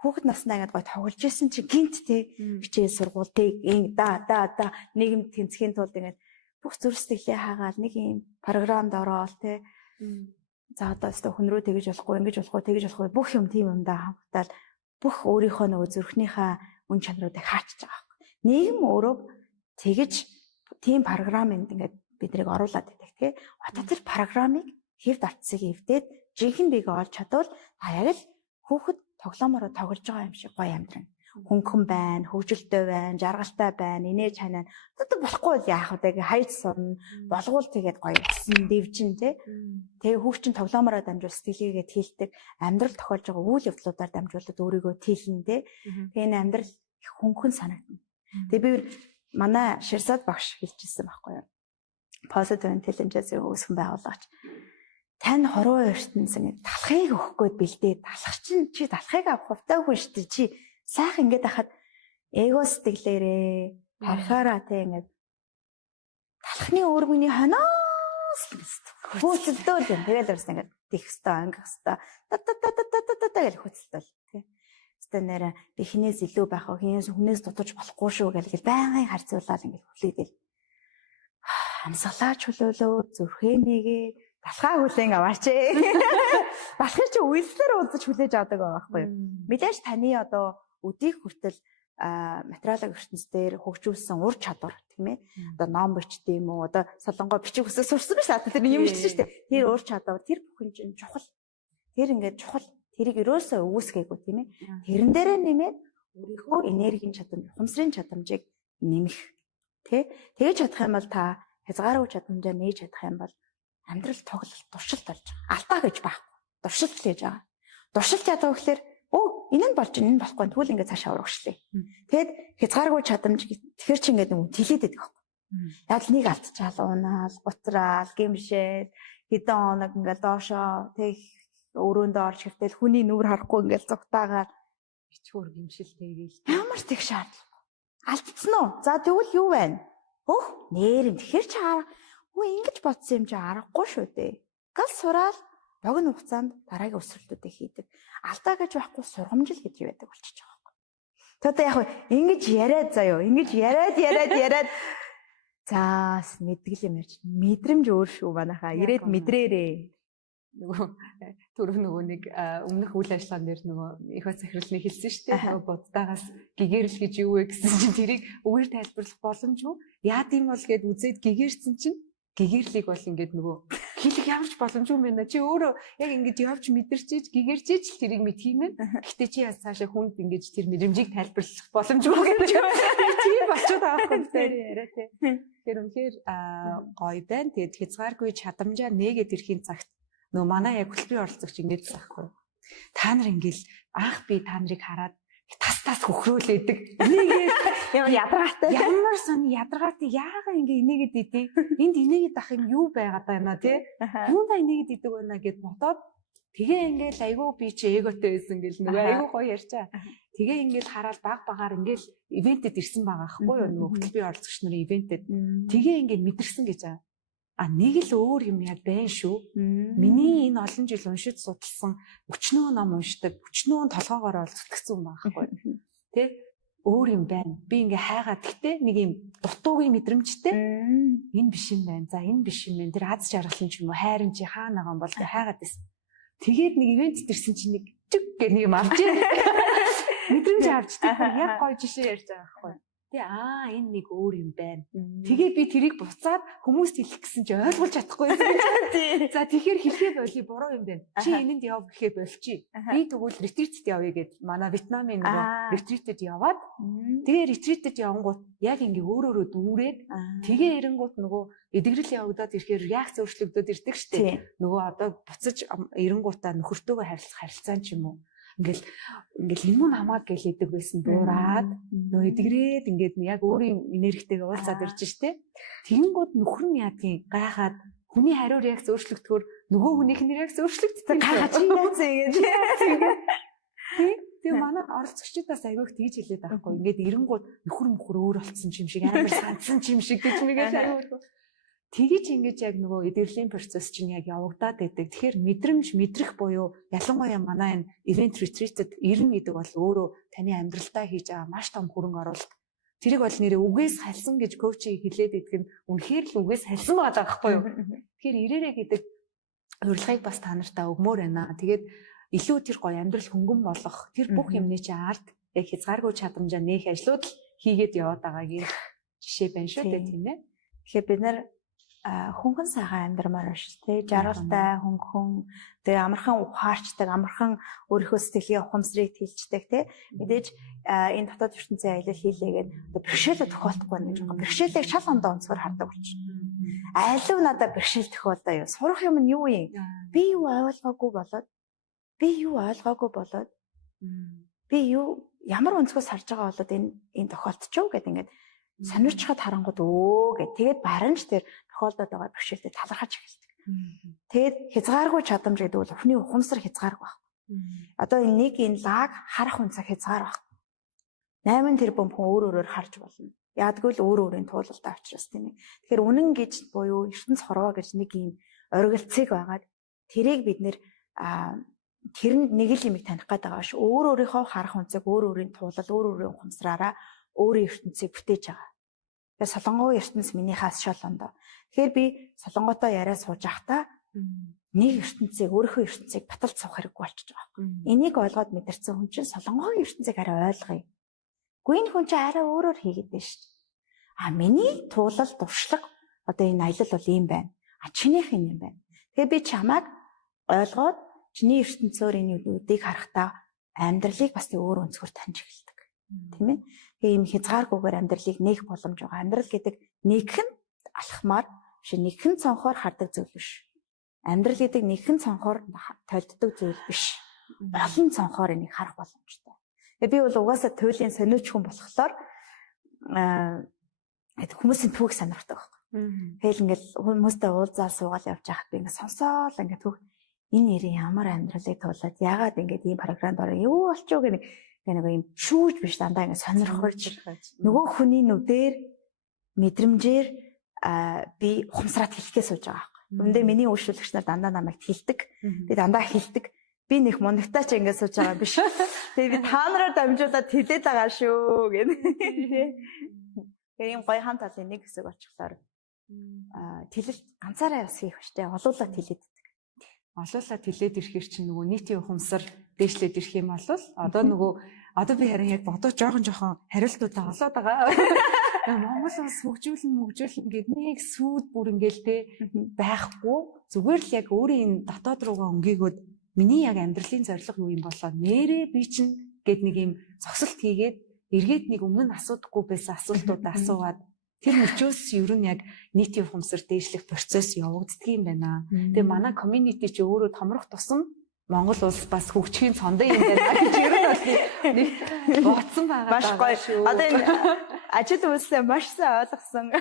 хүүхэд наснаа ингээд гой тоглож исэн чи гинт тий хичээл сургууль тий да нийгэм тэнцхийн тулд ингээд бүх зүрх сэтгэлээ хаагаад нэг юм програмд ороод тий. За одоо хүн рүү тэгэж болохгүй, ингэж болохгүй бүх юм тийм юм да хамтаал бүх өөрийнхөө нөгөө зүрхнийхээ үн чанаруудыг хаачж байгаа байхгүй. Нийгэм өөрөө тэгэж тийм програмд ингээд биднийг оруулаад байдаг тий. Одоо тэр програмыг хэвд артсыг эвдээд жинхэнэ биеийг олж чадвал яг л хүүхэд тоглоомороо тоглож байгаа юм шиг гоё амьдрна. Хөнгөн байна, хөвгөлтэй байна, жаргалтай байна, инээж ханаа. Одоо болохгүй л яах вэ? Хайж сурна, болгоул тэгээд гоё гэсэн дэвжин тий. Тэгээ хүүхчин тоглоомороо дамжуул сэтгэлгээгээд хийлдэг, амьдрал тохиолж байгаа үйл явдлуудаар дамжуулаад өөрийгөө тэлнэ тий. Тэгээ энэ амьдрал их хөнгөн санагдана. Тэгээ би манай Ширсад багш хэлчихсэн байхгүй юу? Positive intelligence-ийн үүсгэн байгуулагч. Тань хорвоо ертөнцийн талхыг өгөхгүй бэлдээ. Талах чинь чи талхыг авах хувтай хүн шүү дээ. Чи сайхан ингээд хахад эго сэтгэлээрээ тархаараа те ингээд талхны өргөний ханоос хөцөлдөө юм. Тэгээд ерөөс ингээд тих хэвээр ангих хэвээр та гэж хөцөлдөл те. Өстө нэрэ би хинээс илүү байх уу, хүнээс дутаж болохгүй шүү гэл байнгын харьцуулаад ингээд хүлээгээл. Амсгалаач хөлөөлөө зүрхээ нэгээ талхаа хүлээн аваач ээ. Балхыг чи үйлслэр уулзаж хүлээж авдаг байгаа байхгүй юу? Мэдээж таны одоо өдийг хүртэл материалын ертөнцийн дээр хөгжүүлсэн ур чадвар тийм ээ. Одоо ном бичдэг юм уу? Одоо солонгоо бичих хүсэл сурсан биш та тэр юм бичсэн шүү дээ. Тэр ур чадвар тэр бүхэн чинь чухал. Тэр ингээд чухал. Тэрийг ерөөсөө үүсгээгүй тийм ээ. Тэрэн дээрээ нэмээд өөрийнхөө энергийн чадамж, ухамсарын чадамжийг нэмэх тий. Тэгэж чадах юм бол та хязгааргүй чадамжаа нээж чадах юм бол амьдрал тоглолт туршилт болж байгаа. Алдаа гэж байхгүй. Туршилт л гэж байгаа. Туршилт ядаа гэхээр энэ нь болж энэ нь болохгүй тэгвэл ингээд цаашаа урагшлаа. Тэгэд хязгааргүй чадамж тэгэхэр чи ингээд нэг тэлээд байдаг байхгүй. Яг л нэг алдчихаал унаал, гутраал, гимшээл, хэдэн оног ингээд доошоо тэг өрөөндөө орж хэвтэл хүний нүур харахгүй ингээд зугтаагаад ичгүүр гимшил тэгээл. Ямар тэг шаардлага. Алдсан уу? За тэгвэл юу байна? Нээрэн тэгэхэр чи ингэж бодсон юм чи аргагүй шүү дээ. Гал сураал богино хугацаанд дараагийн өсрэлтүүдийг хийдэг. Алдаа гэж байхгүй сургамжил гэж байдаг болчихж байгаа юм. Тэгээд яг ингэж яриад заяо. Ингэж яриад заас мэдгэл юм ярьж. Мэдрэмж өөр шүү манайхаа. Ирээд мэдрээрээ. Нөгөө нэг өмнөх үйл ажиллагаан дээр нөгөө их бас захирлны хэлсэн шүү дээ. Нөгөө боддаагаас гэгэрл гэж юу вэ гэсэн чинь тэрийг үгээр тайлбарлах боломжгүй. Яад юм бол гэд үзээд гэгэрсэн чинь гэгэрлийг бол ингээд нөгөө хэлэх ямарч боломжгүй байна. Чи өөрөө яг ингээд явж мэдэрчээж гэгэрчээж л тэрийг мэдхиймээ. Гэхдээ чи яас цаашаа хүнд ингээд тэр мэдрэмжийг тайлбарлах боломжгүй гэж чи болчиход байгаа юм дээр яриа тий. Тэр үнэхээр гоё байна. Тэгээд хязгааргүй чадамжаа нээгээд ирэхийн цагт нөгөө манай яг хөтөлбөрийн оролцогч ингээд байхгүй. Та нар ингээд анх би та нарыг хараад тас хөхрөөлээдэг. Энийг ядаргаатай. Ямар сони ядаргаатай яага ингээ инээгээд идэв. Энд инээгээд ах юм юу байгаад байна тий? Юунда инээгээд идэг байна гэд бодоод тэгээ ингээл айгүй би чи эготой байсан гэл нөгөө айгүй гоё ярьчаа. Тэгээ ингээл хараад багаар ингээл ивентэд ирсэн байгаа байхгүй юу нөгөө хөтөлбөрийн оролцогч нарын ивентэд. Тэгээ ингээд мэдэрсэн гэж аа. Нэг л өөр юм яа байна шүү. Миний энэ олон жил уншиж судалсан өчнөө ном уншдаг, өчнөө толгоогоор зүтгэсэн юм байхгүй. Тэ? Өөр юм байна. Би ингээ хайгаад гэхдээ нэг юм дутуугийн мэдрэмжтэй. Энэ биш юм байна. За энэ биш юм байна. Тэр аз жаргалын ч юм уу хайрын чи хаана байгаа юм бол хайгаад байсан. Тэгээд нэг ивент төрсэн чинь нэг чиг гэх нэг юм авч мэдрэмж авч тэгээд яг гоё жишээ ярьж байгаа байхгүй. Тэ энэ нэг өөр юм байна. Тэгээ би тэрийг буцаад хүмүүст хэлэх гэсэн чи ойлгуулж чадахгүй байсан. За тэгэхээр хэлхээ болий буруу юм байна. Чи энэнд яв гэхээ болчих. Би тэгвэл ретритед явъя гэд манай Вьетнамын нөгөө ретритед яваад тэгээ ретритед явангууд яг ингээ өөрөөрөө дүүрээд тэгээ эренгууд нөгөө эдгэрэл явагдаад ирэхээр реакц өөрчлөгдөд ирдэг штеп. Нөгөө одоо буцаж эренгуудаа нөхөртөөгөө харилцах харилцаан ч юм уу. ингээл энэ муу намааг гэл идэг байсан дуураад нөө эдгрээд ингээд яг өөрийн энергитэйгээ уулзаад ирж штэ. Тэгэнгүүт нөхөр нь яадгийн гайхаад хүний хариу реакц өөрчлөгдөхөөр нөгөө хүнийх нь реакц өөрчлөгдсөн. Гайхаж яасан ингэж. Тэгээ манай оролцогчдоос аяг тэгж хэлээд байхгүй. Ингээд эренгууд нөхөр өөр болсон юм шиг амар сансан юм шиг гэж нэгээд аяг. Тэгэж ингэж яг нөгөө эдгэрлийн процесс чинь яг явагдаад байдаг. Тэгэхээр мэдрэмж мэдрэх буюу ялангуяа манай энэ event retreat-д ирнэ гэдэг бол өөрөө таны амьдралдаа хийж байгаа маш том хөрөнгө оруулалт. Тэрийг бол нэрээ үгээс халсан гэж коучийг хэлээд идэх нь үнэхээр л үгээс халсан байгаа байхгүй юу? Тэгэхээр ирээрээ гэдэг урилгыг бас та нартай өгмөр байна. Тэгээд илүү тэр гоё амьдрал хөнгөн болох тэр бүх юмны чинь ард яг хязгааргүй чадамжаа нээх ажлууд л хийгээд яваад байгааг жишээ байна шүү дээ тийм ээ. Тэгэхээр бид нар хөнгөн сайхан амьдрмаар байна шүү дээ. Жаргалтай хөнгөн тэгээ амархан ухаарчдаг, амархан өөрийнхөө сэтгэлгээ ухамсарыг тэлждэг тий. Мэдээж энэ дотоод ертөнцийн аялал хийлээгээд бэрхшээлээ тохиолдохгүй гэж байгаа. Бэрхшээлийг шал ондоо онцгой хардаг болчихно. Айлуу надад бэрхшээл тохиолдоо юу? Сурах юм нь юу юм? Би юу ойлгоогүй болоод би юу ямар өнцгөөс харж байгаа болоод энэ тохиолдчихв гэдэг ингээд сонирчхад харангууд гэд тэгээд баримж тэр тохиолдоод байгаа бэрхшээлтэй талархаж эхэлдэг. Тэгээд хязгааргүй чадамж гэдэг бол өхний ухамсар хязгааргүй байна. Одоо энэ лаг харах үнцэг хязгаар байна. 8 тэрбум хүн өөр өөрөөр харж болно. Яадгүй л өөр өөрийн туулалтай учраас тийм ээ. Тэгэхээр үнэн гэж буюу ертөнц хорвоо гэж нэг юм оргилцэг байгаад тэрийг бид нэр тэр нэг л юмыг таних гээд байгаа ш. Өөр өөрийнхөө харах үнцэг, өөр өөрийн туулал, өөр өөрийн ухамсараараа өөрийн ертөнцийг бүтээж байгаа. Тэгээ солонгогийн ертөнц миний хаас шолондоо. Тэгэхээр би солонготой яриа сууж байхдаа нэг ертөнцийг өөрийнхөө ертөнцийг баталж суух хэрэггүй болчихж байгаа. Энийг ойлгоод мэдэрсэн хүн чинь солонгогийн ертөнцийг арай ойлгоё. Гүн хүн чинь арай өөрөөр хийгээд байна шүү дээ. Миний туулал дуршлаг одоо энэ аялал бол ийм байна. Чинийх юм байна. Тэгээ би чамайг ойлгоод чиний ертөнцөөр энэ үдийг харахтаа амьдралыг бас өөр өнцгөр таньж эхэлдэг. Тийм ээ. Тэгээ ийм хязгааргүйгээр амьдралыг нээх боломж байгаа. Амьдрал гэдэг нэгхэн алхмаар биш нэгхэн цонхоор хардаг зүйл биш. Амьдрал гэдэг нэгхэн цонхоор толддог зүйл биш. Олон цонхоор энийг харах боломжтой. Тэгээ би бол угаасаа туйлын сониуч хүн болохоор хүмүүсийн түүх сонирхдаг байхгүй. Тэгэл ингээл хүмүүстэй уулзаал суугаал явж байхад би ингээд сонсоол ингээд түүх энэ нэрийн ямар амьдралыг туулаад яагаад ингээд ийм програмд ороо юу болчихоо гэх нэг юм шүүж биш дандаа ингээд сонирхолж нөгөө хүний нүдээр мэдрэмжээр би ухамсараад хэлэхээ сууж байгаа байхгүй. Үндэ миний үйлчлэгч нар дандаа намайг хэлдэг. Би дандаа хэлдэг. Би нэг мундагтаач ингээд сууж байгаа биш. Тэгээ би та нараар дамжуулаад хэлээд байгаа шүү гэх. Тэгээ юм гоё хамт талын нэг хэсэг болчихлоор тэлэлт ганцаараа бас хийх баштай олуулаад хэлээд. Олуулаад хэлээд ирэхэр чинь нөгөө нийтийн ухамсар дээшлээд ирэх юм бол одоо би харин яг бодож жоохон хариултуудаа олоод байгаа. Монгол улс хөгжүүлэн ингээд нэг сүүд бүр ингээл те байхгүй зүгээр л яг өөрийн энэ дотоод руугаа өнгийгөөд миний яг амьдралын зорилго юу юм болоо нэрээ би чинь гээд нэг юм зогсолт хийгээд эргээд нэг өмнө нь асуудаггүй байсан асуултуудаа асуугаад тэр мөчөөс ер нь яг нийтийн ухамсар дээшлэх процесс явагддаг юм байна. Тэгээ манай community ч өөрөө томрох тусам Монгол улс бас хөгжихийн цондоо юм байна гэж ер нь бол бодсон байгаа. Маш гоё. Одоо энэ ажил үйлсээ маш сайн ойлгосон.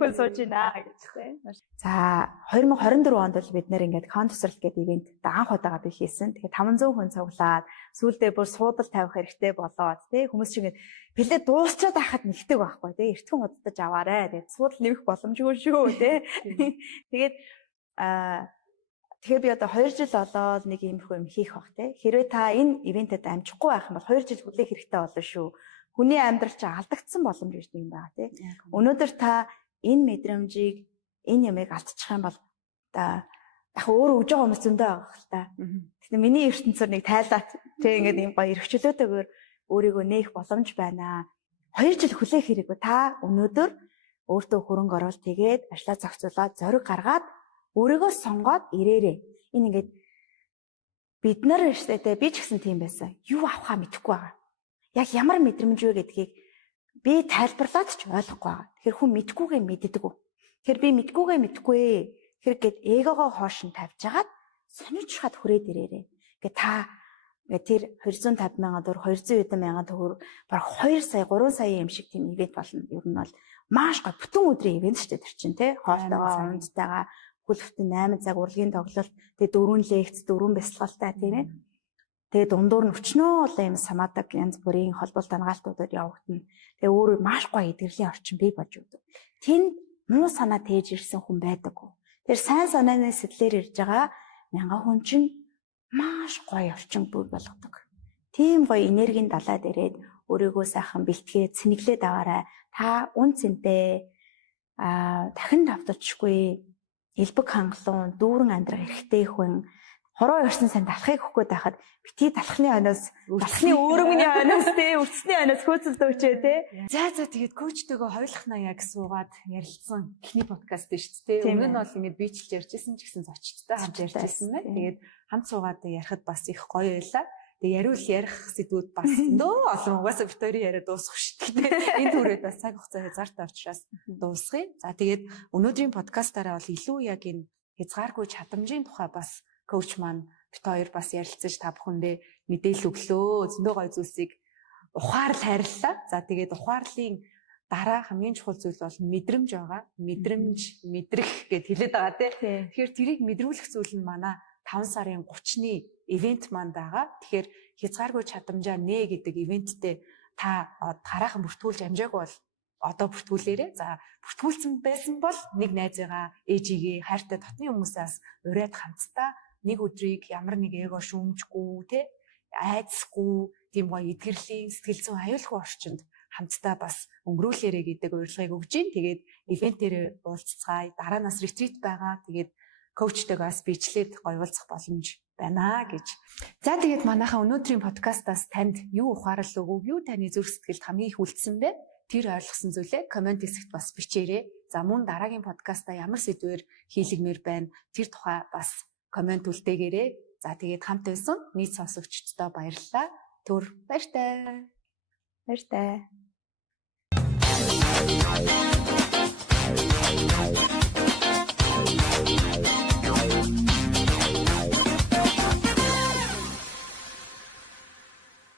Хүн сууж байна гэж тийм. За 2024 онд бол бид нэр ингээд хон тусралт гэдэг ивент анх удаага би хийсэн. Тэгэхээр 500 хүн цуглаад сүүлдээ бүр суудал тавих хэрэгтэй болоод тийм хүмүүс чинь билет дуусчаад байхад нэгдэг байхгүй тийм эртхэн удаж аваарэ. Тэгээд суудал нэмэх боломжгүй шүү тийм. Тэгээд тэгэхээр би одоо 2 жил болоод нэг иймэрхүү юм хийх бах тийм. Хэрвээ та энэ ивентэд амжихгүй байх юм бол 2 жил хүлээх хэрэгтэй болно шүү. Хүний амьдрал чинь алдагдсан боломж гэж юм байна тийм. Өнөөдөр та энэ мэдрэмжийг энэ ямыг алдчих юм бол та яг өөрөө өгж байгаа хүмүүс зөндөө байгаа хэл та. Тэгэхээр миний ертөнцөөр нэг тайлаад тийм ингээд юм гоё эрхчлөөтэйгээр өөрийгөө нээх боломж байна. 2 жил хүлээх хэрэггүй та өнөөдөр өөртөө хөрөнгө оруулалт хийгээд ажлаа зохицуулаад зориг гаргаад өөрийгөө сонгоод ирээрээ. Энэ ингээд бид нар штэ би ч гэсэн тийм байсан. Юу авахаа мэдэхгүй байгаа. Яг ямар мэдрэмж вэ гэдгийг би тайлбарлаад ч ойлгохгүй байгаа. Тэгэхээр хүн мэдгүйгээ мэддэг үү? Тэгэхээр би мэдгүйгээ мэдгүй. Тэгэхээр гээд эгогоо хоош нь тавьж агаад сонирчхад хүрээд ирээрээ. Ингээ та тэр 250,000 төгрөг 200,000 төгрөг баг 2 сая 3 сая юм шиг тийм ивент болно. Ер нь бол маш гой бүтэн өдрийн ивент шүү дээ тэр чинь тий. Хоолтойгоо унцтайгаа хүлфтэн 8 цаг урлагийн тоглолт тэгээ 4 лекц 4 бясалгалтай тийм ээ. Тэгээ дундуур нь өчнөө олон юм самаадаг янз бүрийн холбоол дангаалтуудад явагдана. Тэгээ өөрөө маш гоё эдгэрлийн орчин бий болж өгдөг. Тэнд муу санаа тээж ирсэн хүн байдаггүй. Тэр сайн санааны сэтлэр ирж байгаа мянган хүн чинь маш гоё орчин бий болгодог. Тийм гоё энергийн далаад ирээд өөрийгөө сайхан бэлтгээд цэнэглээд аваарай. Та үн цэнтэй дахин давталжгүй элбэг хангалуун дүүрэн амьдрах эрхтэй хүн хороо өрсөн сайн талахыг өгөхгүй байхад бити талхны хойноос талхны өөрөмний хойноос те өрцсний хойноос хөөцөлдөөчээ те. За тэгээд коучтэйгөө хойлохнаа яг суугаад ярилцсан эхний подкаст дээ шүү дээ. Өмнө нь бол ингээд бичлж ярьжсэн ч гэсэн зочдтой хамт ярьжсэн байна. Тэгээд хамт суугаад ярихад бас их гоё байлаа. Тэгээ яриул ярих сэдвүүд бас нөө олон угаасаа битүүрийн яриа дуусах шүү дээ. Энэ түрээд бас цаг хугацаа хязгаартай учраас дуусгая. За тэгээд өнөөдрийн подкастаараа бол илүү яг энэ хязгааргүй чадамжийн тухай бас коуч маань бит хоёр бас ярилцаж та бүхэндээ мэдээлэл өглөө. Зөндөө гоё зүйлсийг ухаарл хайрлаа. За тэгээд ухаарлын дараа хамгийн чухал зүйл бол мэдрэмж байгаа. Мэдрэмж, мэдрэх гэд хэлээд байгаа тийм. Тэгэхээр тэрийг мэдрүүлэх зүйл нь манай 5 сарын 30-ны ивент маань байгаа. Тэгэхээр хязгааргүй чадамжаа нэ гэдэг ивенттэй та гараахан бүртгүүлж амжаагүй бол одоо бүртгүүлээрэй. За бүртгүүлсэн байсан бол нэг найзыгаа, ээжигээ, хайртай дотны хүмүүсээс ураад хамтдаа нэг өдрийг ямар нэг эго шүүмжгүй те айцгүй тийм гоё эдгэрлийн сэтгэл зүйн аюулгүй орчинд хамтдаа бас өнгөрүүлээрэй гэдэг урилгыг өгж гин. Тэгээд ивент дээр уулзцгаая. Дараа нас ретрит байгаа. Тэгээд коучтэйгээс бичлээд гоёулцах боломж байна гэж. За тэгээд манайхаа өнөөдрийн подкастаас танд юу ухаарал өгөв, юу таны зүрх сэтгэлд хамгийн их үлдсэн бэ? Тэр ойлгосон зүйлээ комент хэсэгт бас бичээрэй. За мөн дараагийн подкастаа ямар сэдвээр хийлгэмээр байна? Тэр тухай бас комент үлдээгээрэй. За тэгээд хамт байсан нийт сонсогчдод баярлалаа. Түр баяртай. Баяртай.